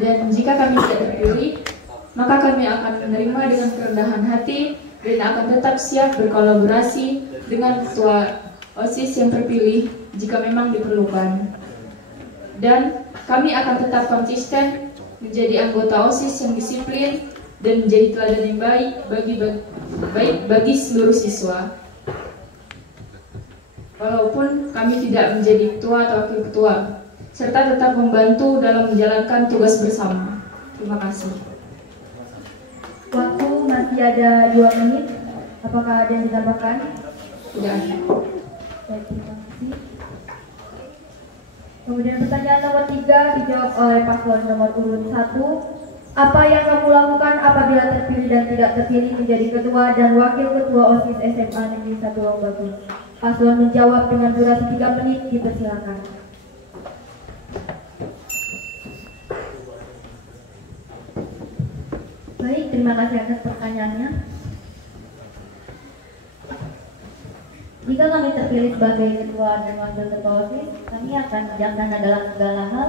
Dan jika kami tidak terpilih, maka kami akan menerima dengan kerendahan hati dan akan tetap siap berkolaborasi dengan ketua OSIS yang terpilih jika memang diperlukan. Dan kami akan tetap konsisten menjadi anggota OSIS yang disiplin dan menjadi teladan yang baik bagi seluruh siswa. Walaupun kami tidak menjadi ketua atau wakil ketua, serta tetap membantu dalam menjalankan tugas bersama. Terima kasih. Waktu masih ada 2 menit. Apakah ada yang ditambahkan? Tidak ada. Baik, terima kasih. Kemudian pertanyaan nomor 3 dijawab oleh paslon nomor urut 1. Apa yang kamu lakukan apabila terpilih dan tidak terpilih menjadi ketua dan wakil ketua OSIS SMA Negeri 1 Longbagun? Paslon menjawab dengan durasi 3 menit, dipersilakan. Baik, terima kasih atas pertanyaannya. Jika kami terpilih sebagai ketua dan wakil ketua OSIS, kami akan bijaksana dalam segala hal,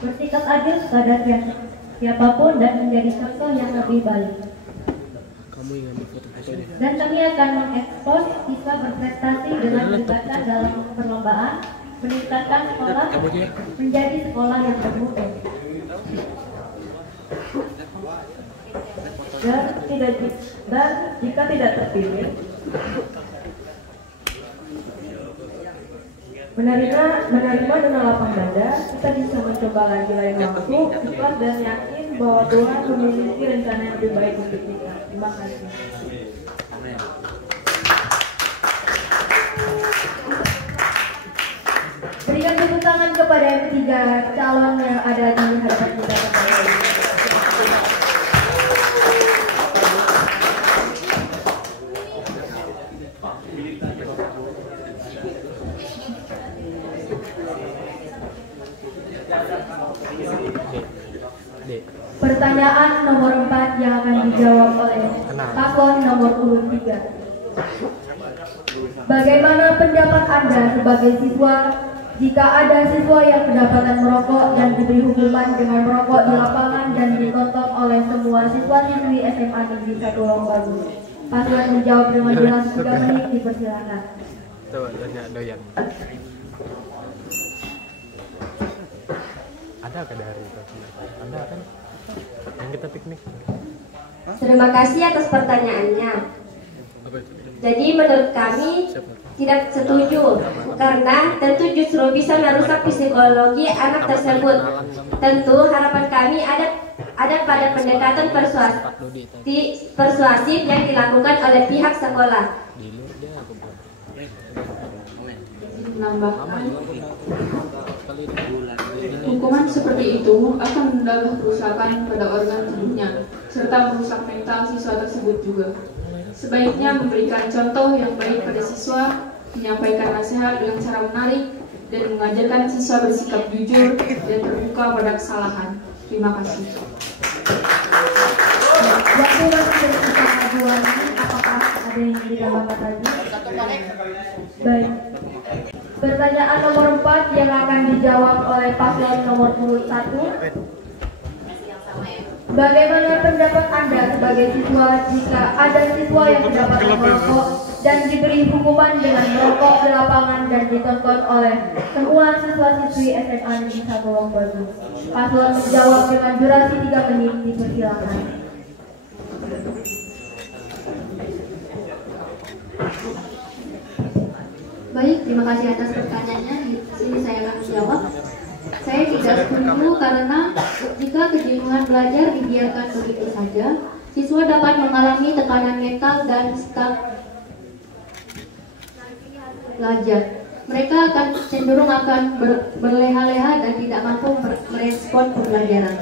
bersikap adil kepada siapapun dan menjadi contoh yang lebih baik. Dan kami akan mengekspos siswa berprestasi dengan terlibatkan dalam perlombaan, meningkatkan sekolah menjadi sekolah yang bermutu. Dan jika tidak terpilih, menerima dengan lapang dada, kita bisa mencoba lagi lain waktu, ikhlas dan yakin bahwa Tuhan memiliki rencana yang lebih baik untuk kita. Terima kasih. Berikan tepuk tangan kepada yang ketiga calon yang ada di hadapan kita. Pertanyaan nomor 4 yang akan dijawab oleh paslon nomor urut 3. Bagaimana pendapat Anda sebagai siswa jika ada siswa yang kedapatan merokok dan diberi hukuman dengan merokok di lapangan dan ditonton oleh semua siswa-siswi SMA Negeri 1 Longbagu? Paslon menjawab dengan durasi 3 menit, dipersilakan. Ada ke dari itu? Ada kan? Yang kita piknik. Terima kasih atas pertanyaannya. Jadi menurut kami tidak setuju karena tentu justru bisa merusak psikologi anak tersebut. Tentu harapan kami ada pada pendekatan persuasif yang dilakukan oleh pihak sekolah. Menambahkan, hukuman seperti itu akan menambah kerusakan pada organ tubuhnya serta merusak mental siswa tersebut juga. Sebaiknya memberikan contoh yang baik pada siswa, menyampaikan nasihat dengan cara menarik, dan mengajarkan siswa bersikap jujur dan terbuka pada kesalahan. Terima kasih. Waktu masih tersisa 2 menit, apakah ada yang ditambahkan lagi? Baik. Pertanyaan nomor 4 yang akan dijawab oleh paslon nomor urut 1. Bagaimana pendapat Anda sebagai siswa jika ada siswa yang kedapatan merokok dan diberi hukuman dengan merokok di lapangan dan ditonton oleh semua siswa-siswi SMA Negeri 1 Longbagu? Paslon menjawab dengan durasi 3 menit, dipersilakan. Baik, terima kasih atas pertanyaannya. Di sini saya akan menjawab. Saya tidak setuju karena jika kejenuhan belajar dibiarkan begitu saja, siswa dapat mengalami tekanan mental dan stuck belajar. Mereka akan cenderung berleha-leha dan tidak mampu merespon pembelajaran.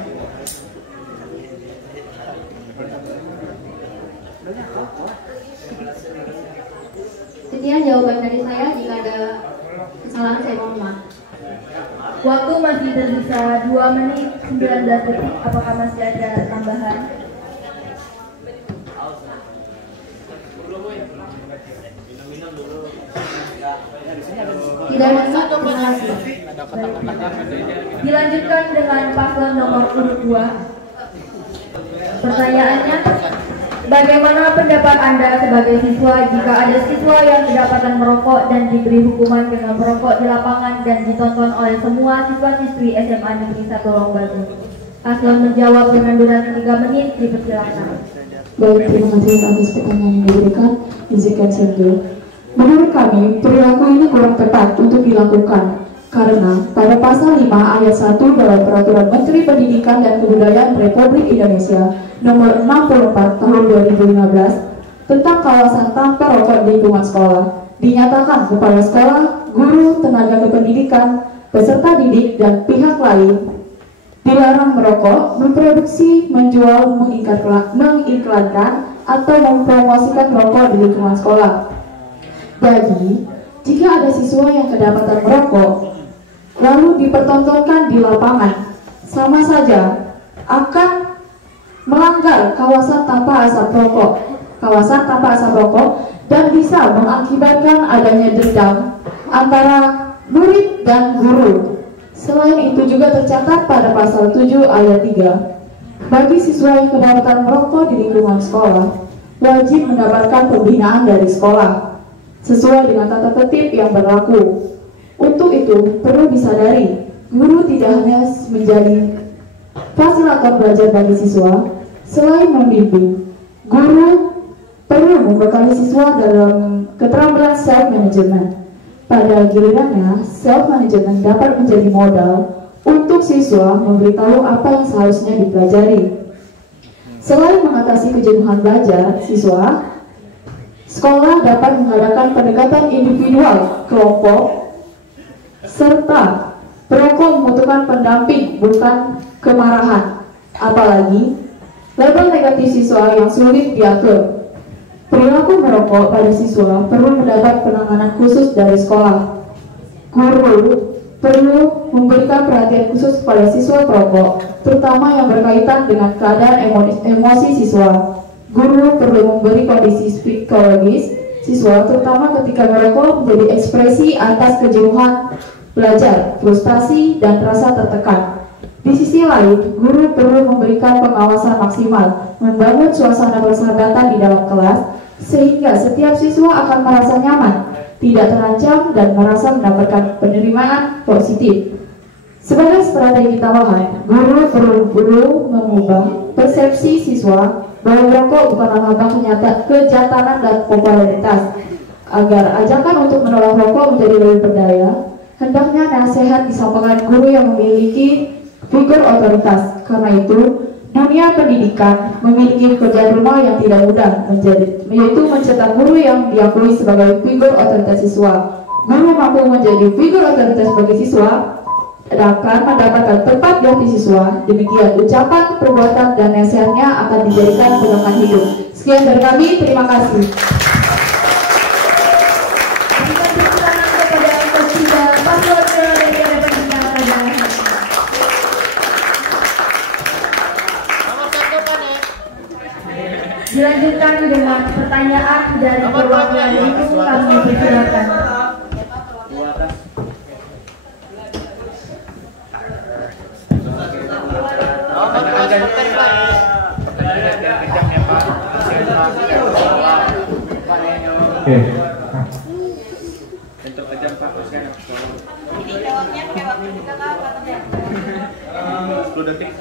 Sekian jawaban dari saya. Jika ada kesalahan saya mohon maaf. Waktu masih tersisa 2 menit 19 detik. Apakah masih ada tambahan? Tidak ada, terima kasih. Dilanjutkan dengan paslon nomor urut 2. Pertanyaannya, bagaimana pendapat Anda sebagai siswa jika ada siswa yang kedapatan merokok dan diberi hukuman dengan merokok di lapangan dan ditonton oleh semua siswa-siswi SMA Negeri 1 Longbagu? Paslon menjawab dengan durasi 3 menit, dipersilakan. Baik, terima kasih atas pertanyaan yang diberikan. Izinkan saya menjawab. Menurut kami, perilaku ini kurang tepat untuk dilakukan karena pada pasal 5 ayat 1 dalam Peraturan Menteri Pendidikan dan Kebudayaan Republik Indonesia nomor 64 tahun 2015 tentang kawasan tanpa rokok di lingkungan sekolah dinyatakan kepada sekolah, guru, tenaga kependidikan, peserta didik, dan pihak lain dilarang merokok, memproduksi, menjual, mengiklankan, atau mempromosikan rokok di lingkungan sekolah. Jadi, jika ada siswa yang kedapatan merokok, lalu dipertontonkan di lapangan, sama saja akan melanggar kawasan tanpa asap rokok, dan bisa mengakibatkan adanya dendam antara murid dan guru. Selain itu juga tercatat pada pasal 7 ayat 3, bagi siswa yang kedapatan merokok di lingkungan sekolah, wajib mendapatkan pembinaan dari sekolah sesuai dengan tata tertib yang berlaku. Untuk itu, perlu disadari, guru tidak hanya menjadi fasilitator belajar bagi siswa. Selain membimbing, guru perlu membekali siswa dalam keterampilan self-management. Pada gilirannya, self-management dapat menjadi modal untuk siswa memberitahu apa yang seharusnya dipelajari. Selain mengatasi kejenuhan belajar siswa, sekolah dapat mengadakan pendekatan individual, kelompok, serta perokok membutuhkan pendamping, bukan kemarahan. Apalagi label negatif siswa yang sulit diatur. Perilaku merokok pada siswa perlu mendapat penanganan khusus dari sekolah. Guru perlu memberikan perhatian khusus kepada siswa perokok, terutama yang berkaitan dengan keadaan emosi siswa. Guru perlu memberi kondisi psikologis siswa, terutama ketika merokok menjadi ekspresi atas kejenuhan belajar, frustasi, dan rasa tertekan. Di sisi lain, guru perlu memberikan pengawasan maksimal, membangun suasana persahabatan di dalam kelas, sehingga setiap siswa akan merasa nyaman, tidak terancam, dan merasa mendapatkan penerimaan positif. Sebagai strategi tambahan, guru perlu mengubah persepsi siswa bahwa merokok bukanlah lambang kejantanan dan popularitas. Agar ajakan untuk menolak rokok menjadi lebih berdaya, hendaknya nasihat disampaikan guru yang memiliki figur otoritas. Karena itu, dunia pendidikan memiliki pekerjaan rumah yang tidak mudah, yaitu mencetak guru yang diakui sebagai figur otoritas siswa. Guru mampu menjadi figur otoritas bagi siswa akan mendapatkan tempat di hati siswa. Demikian ucapan, perbuatan, dan nasihatnya akan dijadikan pegangan hidup. Sekian dari kami, terima kasih. Dilanjutkan dengan pertanyaan dari perwakilan itu, kami persilakan. Oke. Untuk aja Pak, Ini jawabnya pakai waktu juga Kak, katanya. 10 detik.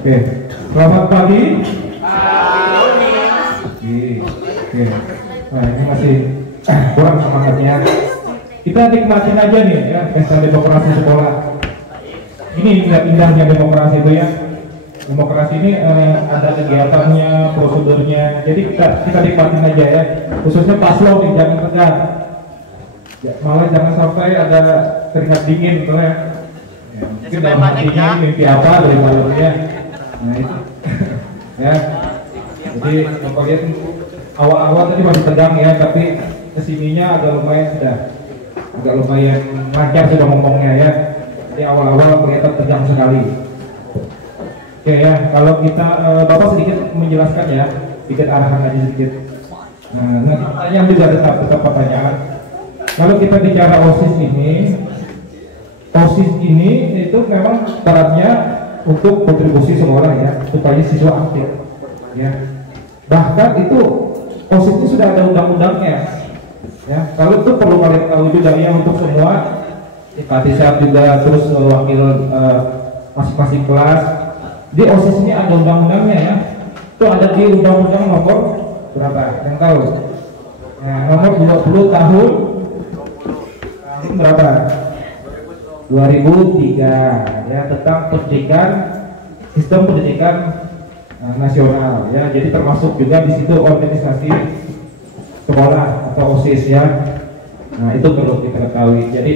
Oke. Selamat pagi. Oke. Nah, ini masih kurang semangatnya. Kita nikmatin aja nih ya pesta demokrasi sekolah. Ini indahnya demokrasi itu ya. Demokrasi ini ada kegiatannya, prosedurnya. Jadi kita nikmatin aja ya. Khususnya paslon nih, jangan tegang. Ya, malah jangan sampai ada keringat dingin tuh ya. Mungkin dalam hatinya mimpi apa dari malamnya. Nah itu ya. Jadi Bapak lihat awal-awal tadi masih tegang ya, tapi kesininya agak lumayan lancar sudah ngomongnya ya. Jadi awal-awal kelihatan tegang sekali. Oke ya, kalau kita Bapak sedikit menjelaskan ya, sedikit arahan aja sedikit. Nah, pertanyaan juga tetap pertanyaan. Kalau kita bicara OSIS ini itu memang perannya untuk kontribusi sekolah ya, supaya siswa aktif. Ya, bahkan itu OSIS itu sudah ada undang-undangnya. Ya, kalau itu perlu kalian tahu juga ya untuk semua. Simpatisan juga terus wakil masing-masing kelas. Di OSIS ini ada undang-undangnya ya. Itu ada di undang-undang nomor berapa? Yang tahu? Ya, nomor 20 tahun berapa? 2003 ya, tentang sistem pendidikan nasional ya. Jadi termasuk juga di situ organisasi sekolah atau OSIS ya. Nah, itu perlu kita ketahui. Jadi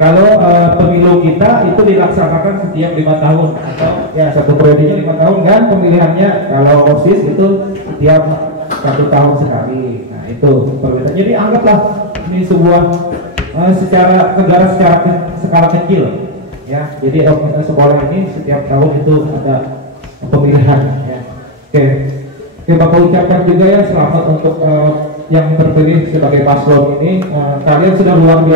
kalau pemilu kita itu dilaksanakan setiap 5 tahun atau ya satu periodenya 5 tahun kan pemilihannya. Kalau OSIS itu setiap 1 tahun sekali. Nah itu perbedaan. Jadi anggaplah ini sebuah secara negara secara skala kecil ya. Jadi sekolah ini setiap tahun itu ada pemilihan ya. Oke, Bapak ucapkan juga ya selamat untuk yang terpilih sebagai paslon ini. Kalian sudah luar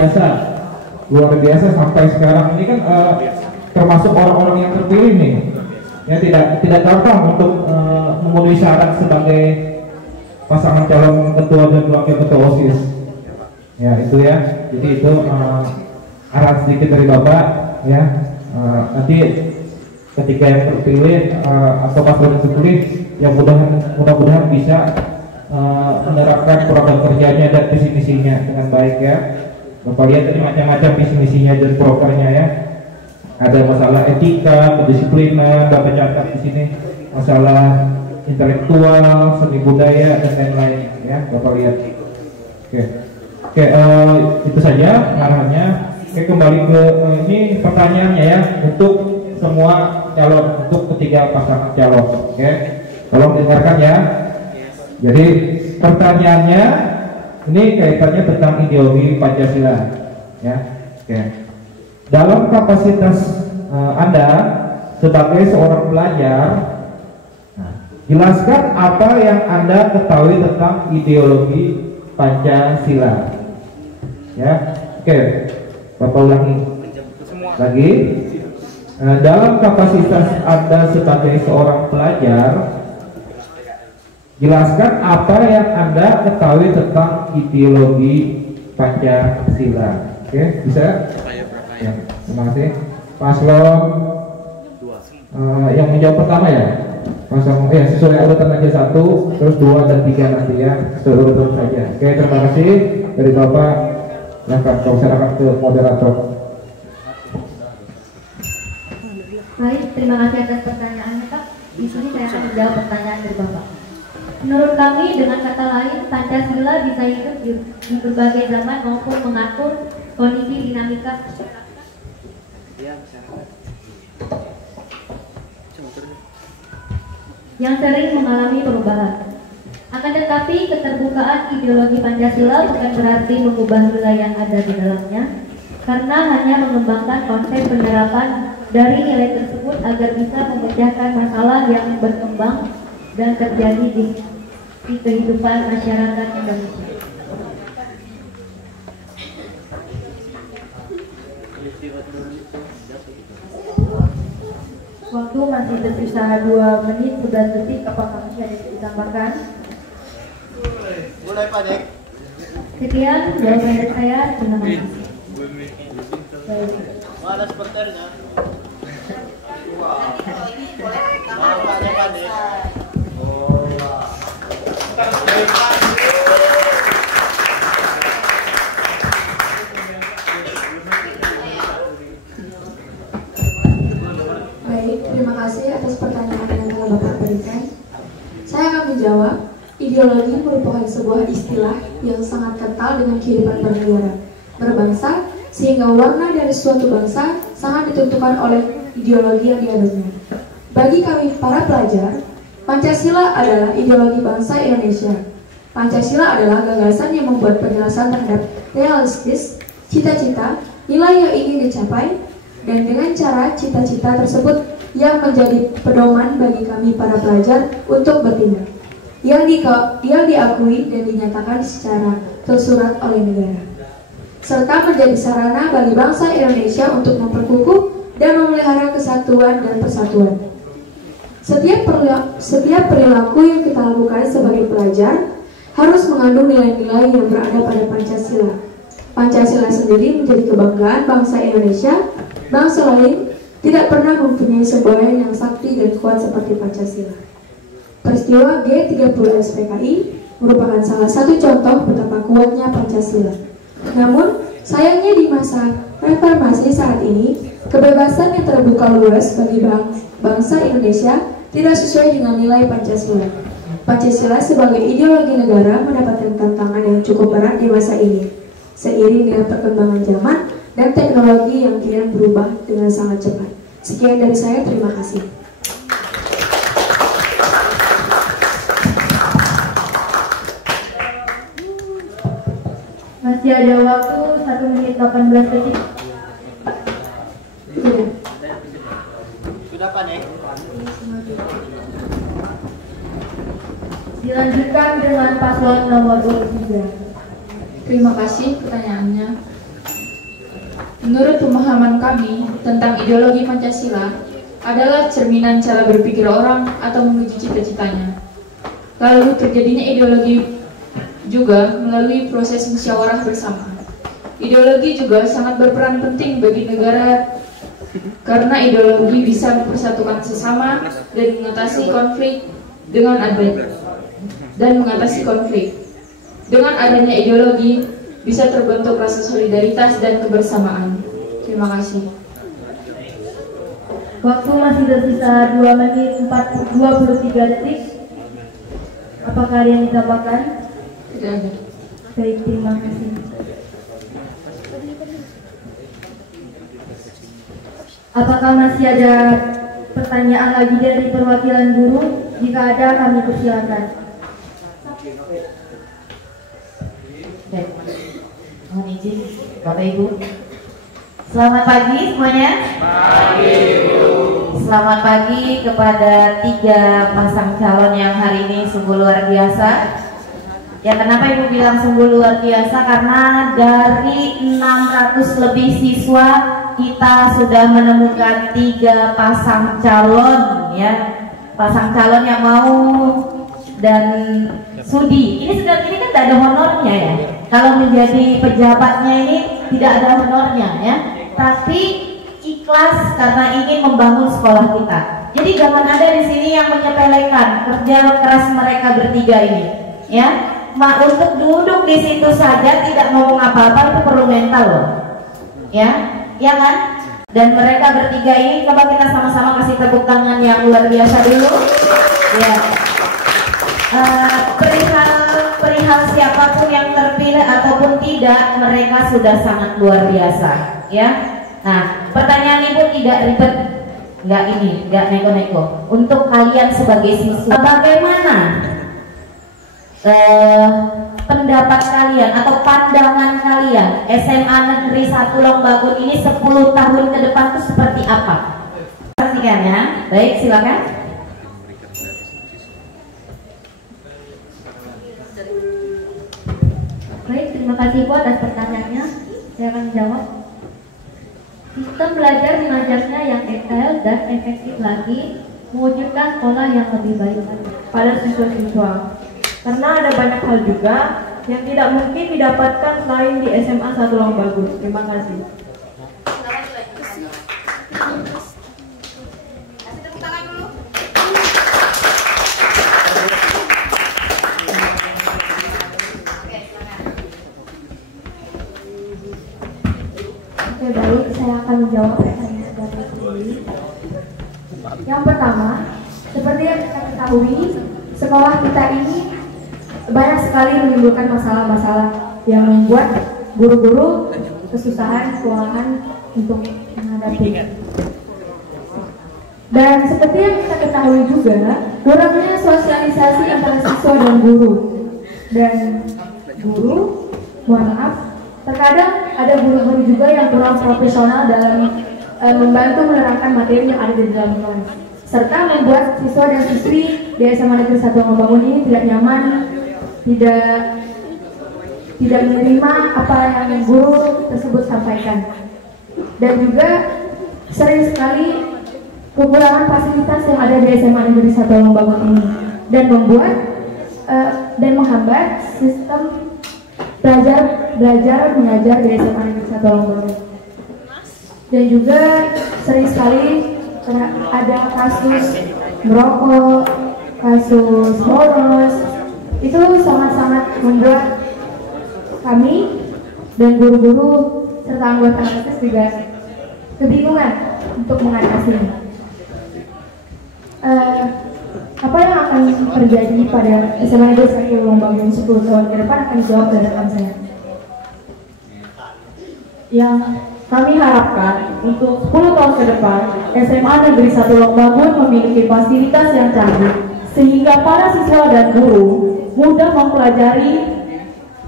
biasa sampai sekarang ini kan termasuk orang-orang yang terpilih nih ya, tidak gampang untuk memenuhi syarat sebagai pasangan calon ketua dan wakil ketua OSIS ya. Itu ya, jadi itu arahan sedikit dari Bapak ya. Nanti ketika yang terpilih atau paslon yang terpilih yang mudah-mudahan bisa menerapkan program kerjanya dan visi misinya dengan baik ya. Bapak lihat tadi macam-macam visi misinya dan programnya ya. Ada masalah etika, kedisiplinan, Bapak catat di sini, masalah intelektual, seni budaya dan lain-lain ya. Bapak lihat. Oke, itu saja arahannya. Oke, kembali ke ini pertanyaannya ya. Untuk semua calon, untuk ketiga pasangan calon. Oke, tolong dengarkan ya. Jadi pertanyaannya ini kaitannya tentang ideologi Pancasila, ya. Oke. Dalam kapasitas Anda sebagai seorang pelajar, jelaskan apa yang Anda ketahui tentang ideologi Pancasila. Ya, oke. Bapak ulangi lagi. Dalam kapasitas Anda sebagai seorang pelajar, jelaskan apa yang Anda ketahui tentang ideologi Pancasila. Oke, bisa? Ya, terima kasih. Paslon yang menjawab pertama ya. Pasang ya sesuai urutan aja 1, terus 2 dan 3 nanti ya, sesuai urutan saja. Oke, terima kasih dari Bapak. Yang serahkan ke moderator. Baik, terima kasih atas pertanyaannya Pak. Di sini saya akan menjawab pertanyaan dari Bapak. Menurut kami, dengan kata lain, Pancasila bisa hidup di berbagai zaman maupun mengatur kondisi dinamika yang sering mengalami perubahan. Akan tetapi, keterbukaan ideologi Pancasila bukan berarti mengubah nilai yang ada di dalamnya, karena hanya mengembangkan konsep penyerapan dari nilai tersebut agar bisa memecahkan masalah yang berkembang dan terjadi di kehidupan masyarakat Indonesia. Waktu masih tersisa 2 menit 11 detik. Apakah masih ada yang ditambahkan? Mulai Pak Dek. Sekian jawaban dari saya. Terima kasih. Mana sepertinya? Baik, terima kasih atas pertanyaan yang telah Bapak berikan. Saya akan menjawab. Ideologi merupakan sebuah istilah yang sangat kental dengan kehidupan bernegara, berbangsa, sehingga warna dari suatu bangsa sangat ditentukan oleh ideologi yang dianutnya. Bagi kami para pelajar, Pancasila adalah ideologi bangsa Indonesia. Pancasila adalah gagasan yang membuat penjelasan terhadap realistis, cita-cita, nilai yang ingin dicapai, dan dengan cara cita-cita tersebut yang menjadi pedoman bagi kami para pelajar untuk bertindak, yang diakui dan dinyatakan secara tersurat oleh negara, serta menjadi sarana bagi bangsa Indonesia untuk memperkukuh dan memelihara kesatuan dan persatuan. Setiap perilaku yang kita lakukan sebagai pelajar harus mengandung nilai-nilai yang berada pada Pancasila. Pancasila sendiri menjadi kebanggaan bangsa Indonesia. Bangsa lain tidak pernah mempunyai semboyan yang sakti dan kuat seperti Pancasila. Peristiwa G30 SPKI merupakan salah satu contoh betapa kuatnya Pancasila. Namun, sayangnya di masa reformasi saat ini, kebebasan yang terbuka luas bagi bangsa Indonesia tidak sesuai dengan nilai Pancasila. Pancasila sebagai ideologi negara mendapatkan tantangan yang cukup berat di masa ini, seiring dengan perkembangan zaman dan teknologi yang kian berubah dengan sangat cepat. Sekian dari saya, terima kasih. Masih ada waktu 1 menit 18 detik. Sudah Pak Dek. Dilanjutkan dengan paslon nomor 23. Terima kasih pertanyaannya. Menurut pemahaman kami tentang ideologi Pancasila adalah cerminan cara berpikir orang atau menuju cita-citanya. Lalu terjadinya ideologi juga melalui proses musyawarah bersama. Ideologi juga sangat berperan penting bagi negara karena ideologi bisa mempersatukan sesama dan mengatasi konflik dengan adanya ideologi bisa terbentuk rasa solidaritas dan kebersamaan. Terima kasih. Waktu masih tersisa 2 menit 23 detik. Apakah ada yang ditambahkan? Tidak ada. Baik, terima kasih. Apakah masih ada pertanyaan lagi dari perwakilan guru? Jika ada, kami persilakan. Baik, mohon izin Bapak Ibu. Selamat pagi semuanya. Pagi, Bu. Selamat pagi kepada 3 pasang calon yang hari ini sungguh luar biasa. Ya, kenapa Ibu bilang sungguh luar biasa? Karena dari 600 lebih siswa kita sudah menemukan 3 pasang calon, ya, pasang calon yang mau dan sudi. Ini kan tidak ada honornya ya. Kalau menjadi pejabatnya ini tidak ada honornya ya, tapi ikhlas karena ingin membangun sekolah kita. Jadi jangan ada di sini yang menyepelekan kerja keras mereka bertiga ini, ya. Untuk duduk di situ saja tidak ngomong apa-apa itu perlu mental loh, ya kan? Dan mereka bertiga ini, coba kita sama-sama kasih tepuk tangan yang luar biasa dulu, ya. Perihal siapapun yang terpilih ataupun tidak, mereka sudah sangat luar biasa, ya. Nah, pertanyaan Ibu tidak ribet, nggak neko-neko. Untuk kalian sebagai siswa, bagaimana pendapat kalian atau pandangan kalian SMA Negeri 1 Longbagun ini 10 tahun ke depan itu seperti apa? Pastikan ya. Baik, silakan. Baik, terima kasih Bu atas pertanyaannya. Saya akan jawab. Sistem belajar mengajarnya yang detail dan efektif lagi mewujudkan sekolah yang lebih baik pada siswa-siswa. Karena ada banyak hal juga yang tidak mungkin didapatkan selain di SMA 1 Longbagun. Terima kasih. Oke, baik, saya akan menjawab pertanyaan dari sini. Yang pertama, seperti yang kita ketahui, sekolah kita ini banyak sekali menimbulkan masalah-masalah yang membuat guru-guru kesusahan keuangan untuk menghadapi. Dan seperti yang kita ketahui juga, kurangnya sosialisasi antara siswa dan guru. Dan guru, mohon maaf, terkadang ada guru-guru juga yang kurang profesional dalam membantu menerangkan materi yang ada di dalam kelas, serta membuat siswa dan siswi di SMA Negeri 1 Longbagun ini tidak nyaman, tidak menerima apa yang guru tersebut sampaikan. Dan juga sering sekali kekurangan fasilitas yang ada di SMA Negeri 1 Longbagun ini, dan membuat dan menghambat sistem belajar mengajar di SMA Negeri 1 Longbagun. Dan juga sering sekali ada kasus merokok, kasus bolos. Itu sangat-sangat membuat kami dan guru-guru serta anggota kelas juga kebingungan untuk mengatasinya. Apa yang akan terjadi pada SMA Negeri 1 Longbagun 10 tahun ke depan akan dijawab dari rekan saya. Yang kami harapkan untuk 10 tahun ke depan, SMA Negeri 1 Longbagun memiliki fasilitas yang canggih sehingga para siswa dan guru mudah mempelajari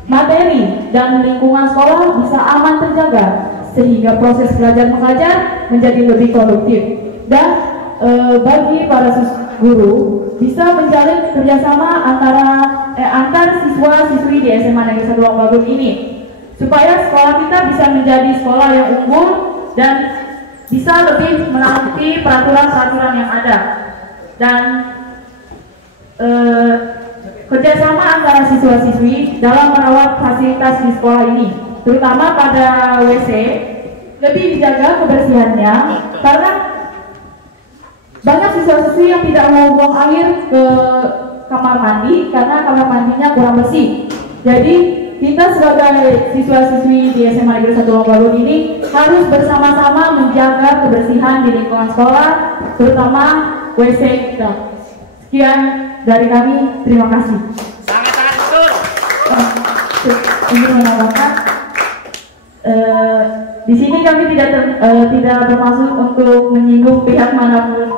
materi dan lingkungan sekolah bisa aman terjaga sehingga proses belajar mengajar menjadi lebih produktif. Dan bagi para guru bisa menjalin kerjasama antar siswa-siswi di SMA Negeri 1 Longbagun ini supaya sekolah kita bisa menjadi sekolah yang unggul dan bisa lebih menaati peraturan-peraturan yang ada. Dan kerjasama antara siswa-siswi dalam merawat fasilitas di sekolah ini, terutama pada WC, lebih dijaga kebersihannya karena banyak siswa-siswi yang tidak mau buang air ke kamar mandi karena kamar mandinya kurang bersih. Jadi kita sebagai siswa-siswi di SMA Negeri 1 Longbagun ini harus bersama-sama menjaga kebersihan di lingkungan sekolah, terutama WC kita. Sekian dari kami, terima kasih. Sangat betul. Ingin menambahkan Di sini kami tidak bermaksud untuk menyinggung pihak manapun.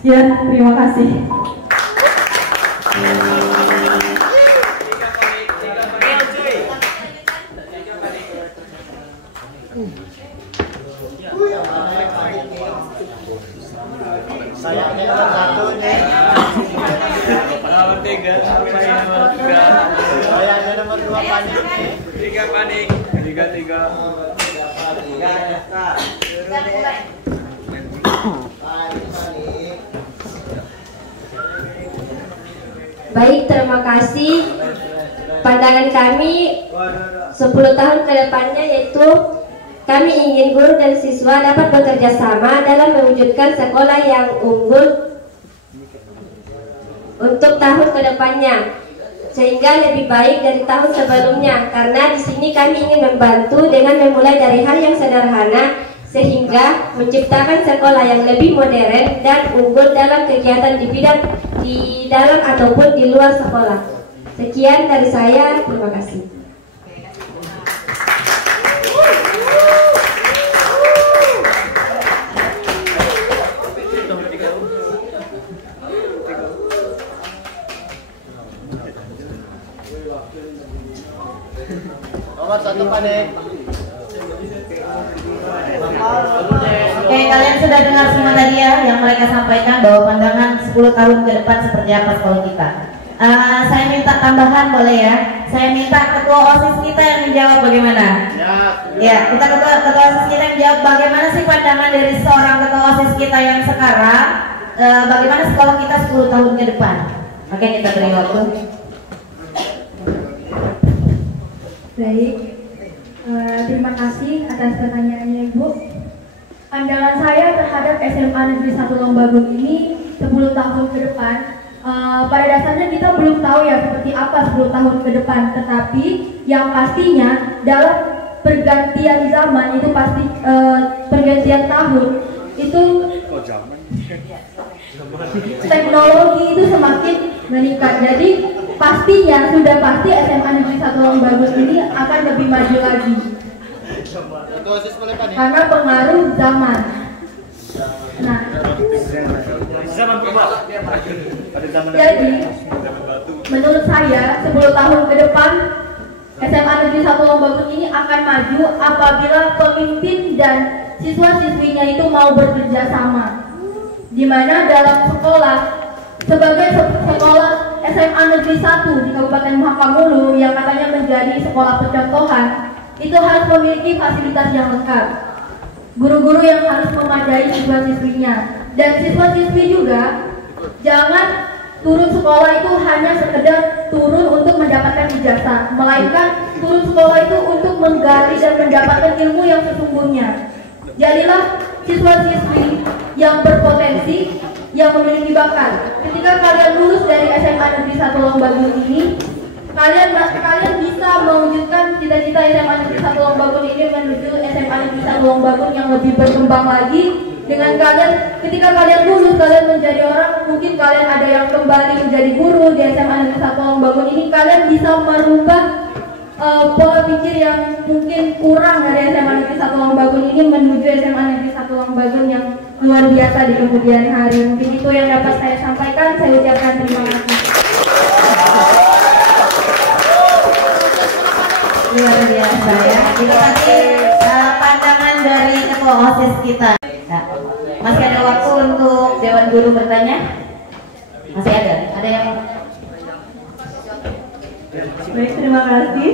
Sekian, terima kasih. Sayangnya nomor 1 nih. Nomor 3 sampai nomor 3. Sayangnya nomor 2 panik nih. 3 panik. 3. Baik, terima kasih. Pandangan kami 10 tahun ke depannya yaitu kami ingin guru dan siswa dapat bekerja sama dalam mewujudkan sekolah yang unggul untuk tahun ke depannya, sehingga lebih baik dari tahun sebelumnya. Karena di sini kami ingin membantu dengan memulai dari hal yang sederhana, sehingga menciptakan sekolah yang lebih modern dan unggul dalam kegiatan di dalam ataupun di luar sekolah. Sekian dari saya, terima kasih. Nomor 1 panik. Oke, kalian sudah dengar semua tadi ya yang mereka sampaikan bahwa pandangan 10 tahun ke depan seperti apa sekolah kita. Saya minta tambahan boleh ya? Saya minta ketua OSIS kita yang menjawab bagaimana? Ya, kita ketua OSIS kita yang menjawab bagaimana sih pandangan dari seorang ketua OSIS kita yang sekarang, bagaimana sekolah kita 10 tahun ke depan. Oke, kita beri waktu. Baik, terima kasih atas pertanyaannya Ibu. Pandangan saya terhadap SMA Negeri 1 Lombagung ini 10 tahun ke depan, pada dasarnya kita belum tahu ya seperti apa 10 tahun ke depan, tetapi yang pastinya dalam pergantian zaman itu pasti pergantian tahun itu teknologi itu semakin meningkat. Jadi pastinya sudah pasti SMA Negeri 1 Lombagung ini akan lebih maju lagi karena pengaruh zaman. Nah, jadi menurut saya 10 tahun ke depan SMA Negeri 1 Lombagung ini akan maju apabila pemimpin dan siswa-siswinya itu mau bekerja sama, di mana dalam sekolah sebagai sekolah SMA Negeri 1 di Kabupaten Mahakamulu yang katanya menjadi sekolah percontohan, itu harus memiliki fasilitas yang lengkap, guru-guru yang harus memadai siswa-siswinya, dan siswa-siswi juga jangan turun sekolah itu hanya sekedar turun untuk mendapatkan ijazah, melainkan turun sekolah itu untuk menggali dan mendapatkan ilmu yang sesungguhnya. Jadilah siswa-siswi yang berpotensi, yang memiliki bakat. Ketika kalian lulus dari SMA Negeri 1 Lombagung ini, kalian bisa mewujudkan cita-cita SMA Negeri 1 Lombagung ini menuju SMA Negeri 1 Lombagung yang lebih berkembang lagi. Dengan kalian, ketika kalian lulus, kalian menjadi orang, mungkin kalian ada yang kembali menjadi guru di SMA Negeri 1 Lombagung ini, kalian bisa merubah pola pikir yang mungkin kurang dari SMA Negeri 1 Lombagung ini menuju SMA Negeri 1 Lombagung yang luar biasa di kemudian hari. Mungkin itu yang dapat saya sampaikan. Saya ucapkan terima kasih. Luar biasa ya. Itu tadi pandangan dari ketua OSIS kita. Nah, masih ada waktu untuk Dewan Guru bertanya? Masih ada? Ada yang? Baik, terima kasih.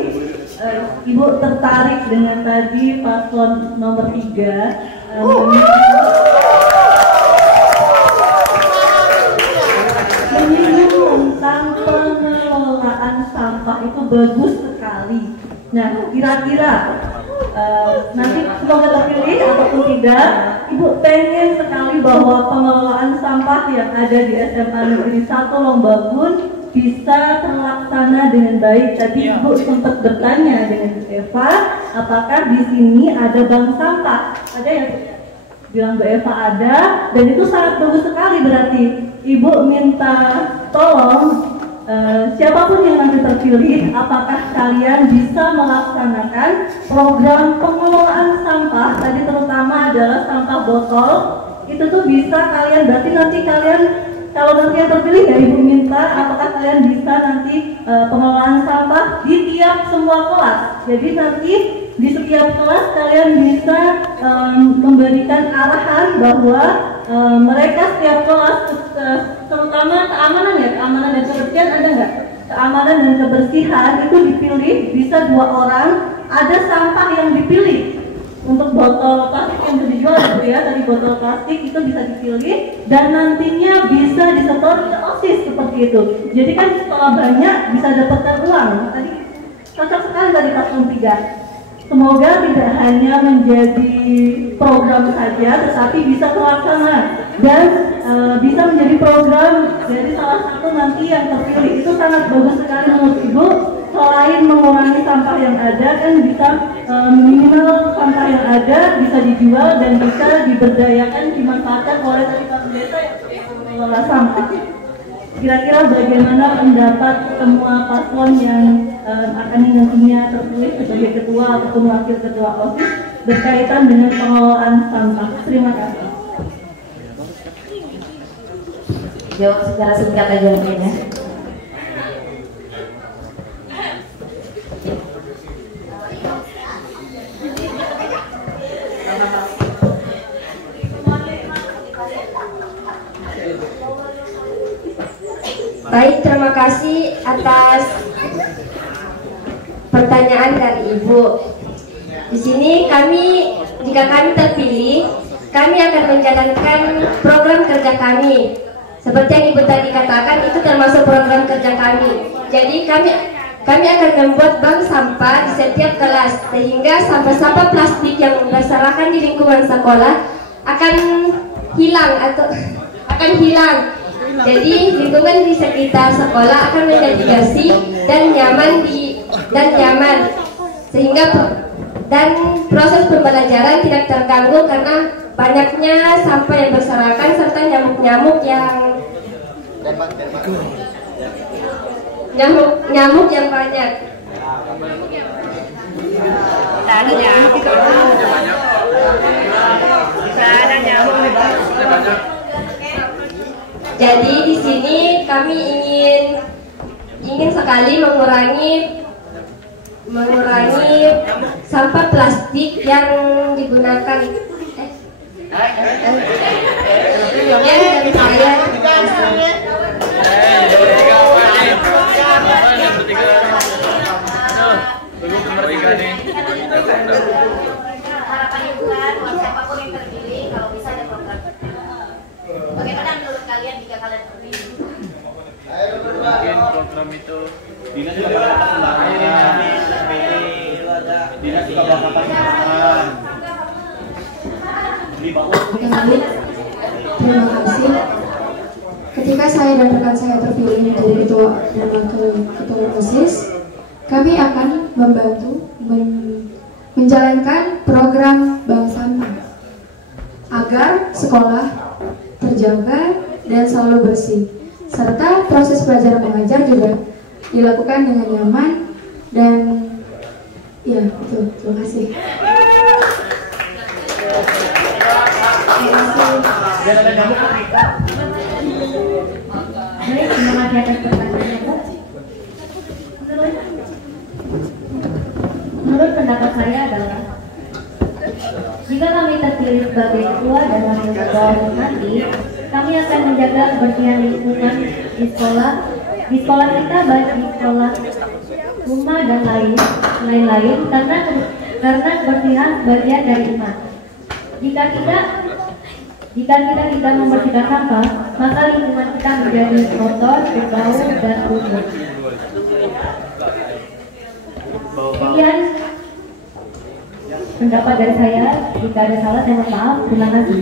Ibu tertarik dengan tadi paslon nomor 3 menyinggung tentang pengelolaan sampah itu bagus sekali. Nah, kira-kira nanti semoga terpilih ataupun tidak, Ibu pengen sekali bahwa pengelolaan sampah yang ada di SMA Negeri 1 Lombagung bisa terlaksana dengan baik. Tadi Ibu sempat bertanya dengan Bu Eva, apakah di sini ada bank sampah? Ada yang bilang Bu Eva ada, dan itu sangat bagus sekali. Berarti Ibu minta tolong siapapun yang nanti terpilih terpilih, apakah kalian bisa melaksanakan program pengelolaan sampah, tadi terutama adalah sampah botol, itu tuh bisa kalian, berarti nanti kalian, kalau nanti yang terpilih ya Ibu minta, apakah kalian bisa nanti pengelolaan sampah di tiap semua kelas. Jadi nanti di setiap kelas kalian bisa memberikan arahan bahwa mereka setiap kelas, terutama keamanan ya, keamanan dan kebersihan ada nggak? Keamanan dan kebersihan itu dipilih, bisa 2 orang, ada sampah yang dipilih. Untuk botol plastik yang dijual ya, tadi botol plastik itu bisa dipilih dan nantinya bisa disetor ke OSIS seperti itu. Jadi kan setelah banyak bisa dapatkan uang. Tadi cocok sekali tadi paslon 3. Semoga tidak hanya menjadi program saja, tetapi bisa terlaksana dan bisa menjadi program dari salah satu nanti yang terpilih. Itu sangat bagus sekali menurut Ibu. Selain mengurangi sampah yang ada, kan bisa minimal sampah yang ada bisa dijual dan bisa diberdayakan, dimanfaatkan oleh tadi Pak Pendeta yang mengelola sampah. Kira-kira bagaimana pendapat semua paslon yang akan nantinya terpilih sebagai ketua ataupun wakil ketua OSIS berkaitan dengan pengelolaan sampah? Terima kasih. Jawab secara singkat aja mungkin ya. Baik, terima kasih atas pertanyaan dari Ibu. Di sini jika kami terpilih, kami akan menjalankan program kerja kami. Seperti yang Ibu tadi katakan, itu termasuk program kerja kami. Jadi kami akan membuat bank sampah di setiap kelas, sehingga sampah-sampah plastik yang berserakan di lingkungan sekolah akan hilang. Jadi lingkungan di sekitar sekolah akan menjadi bersih dan nyaman sehingga proses pembelajaran tidak terganggu karena banyaknya sampah yang berserakan serta nyamuk-nyamuk yang banyak. Jadi di sini kami ingin sekali mengurangi sampah plastik yang digunakan. Harapannya bukan buat siapapun yang terpilih, kalau bisa ada program. Bagaimana menurut kalian jika kalian terpilih? Mungkin program itu dinas juga bakal pasangan. Terima kasih. Ketika saya dan rekan saya terpilih menjadi ketua dan wakil ketua OSIS, kami akan membantu menjalankan program bank sampah agar sekolah terjaga dan selalu bersih, serta proses belajar mengajar juga dilakukan dengan nyaman dan ya betul. Terima kasih. Terima kasih atas pertanyaannya, Pak. Menurut pendapat saya adalah jika kami terpilih sebagai ketua dan wakil ketua nanti, kami akan menjaga kebersihan lingkungan di sekolah kita, baik di sekolah, rumah dan lain-lain, karena kebersihan bagian dari iman. Jika kita tidak membersihkan sampah, maka lingkungan kita menjadi kotor, berbau, dan busuk. Sekian pendapat dari saya. Jika ada salah, saya mohon maaf. Terima kasih.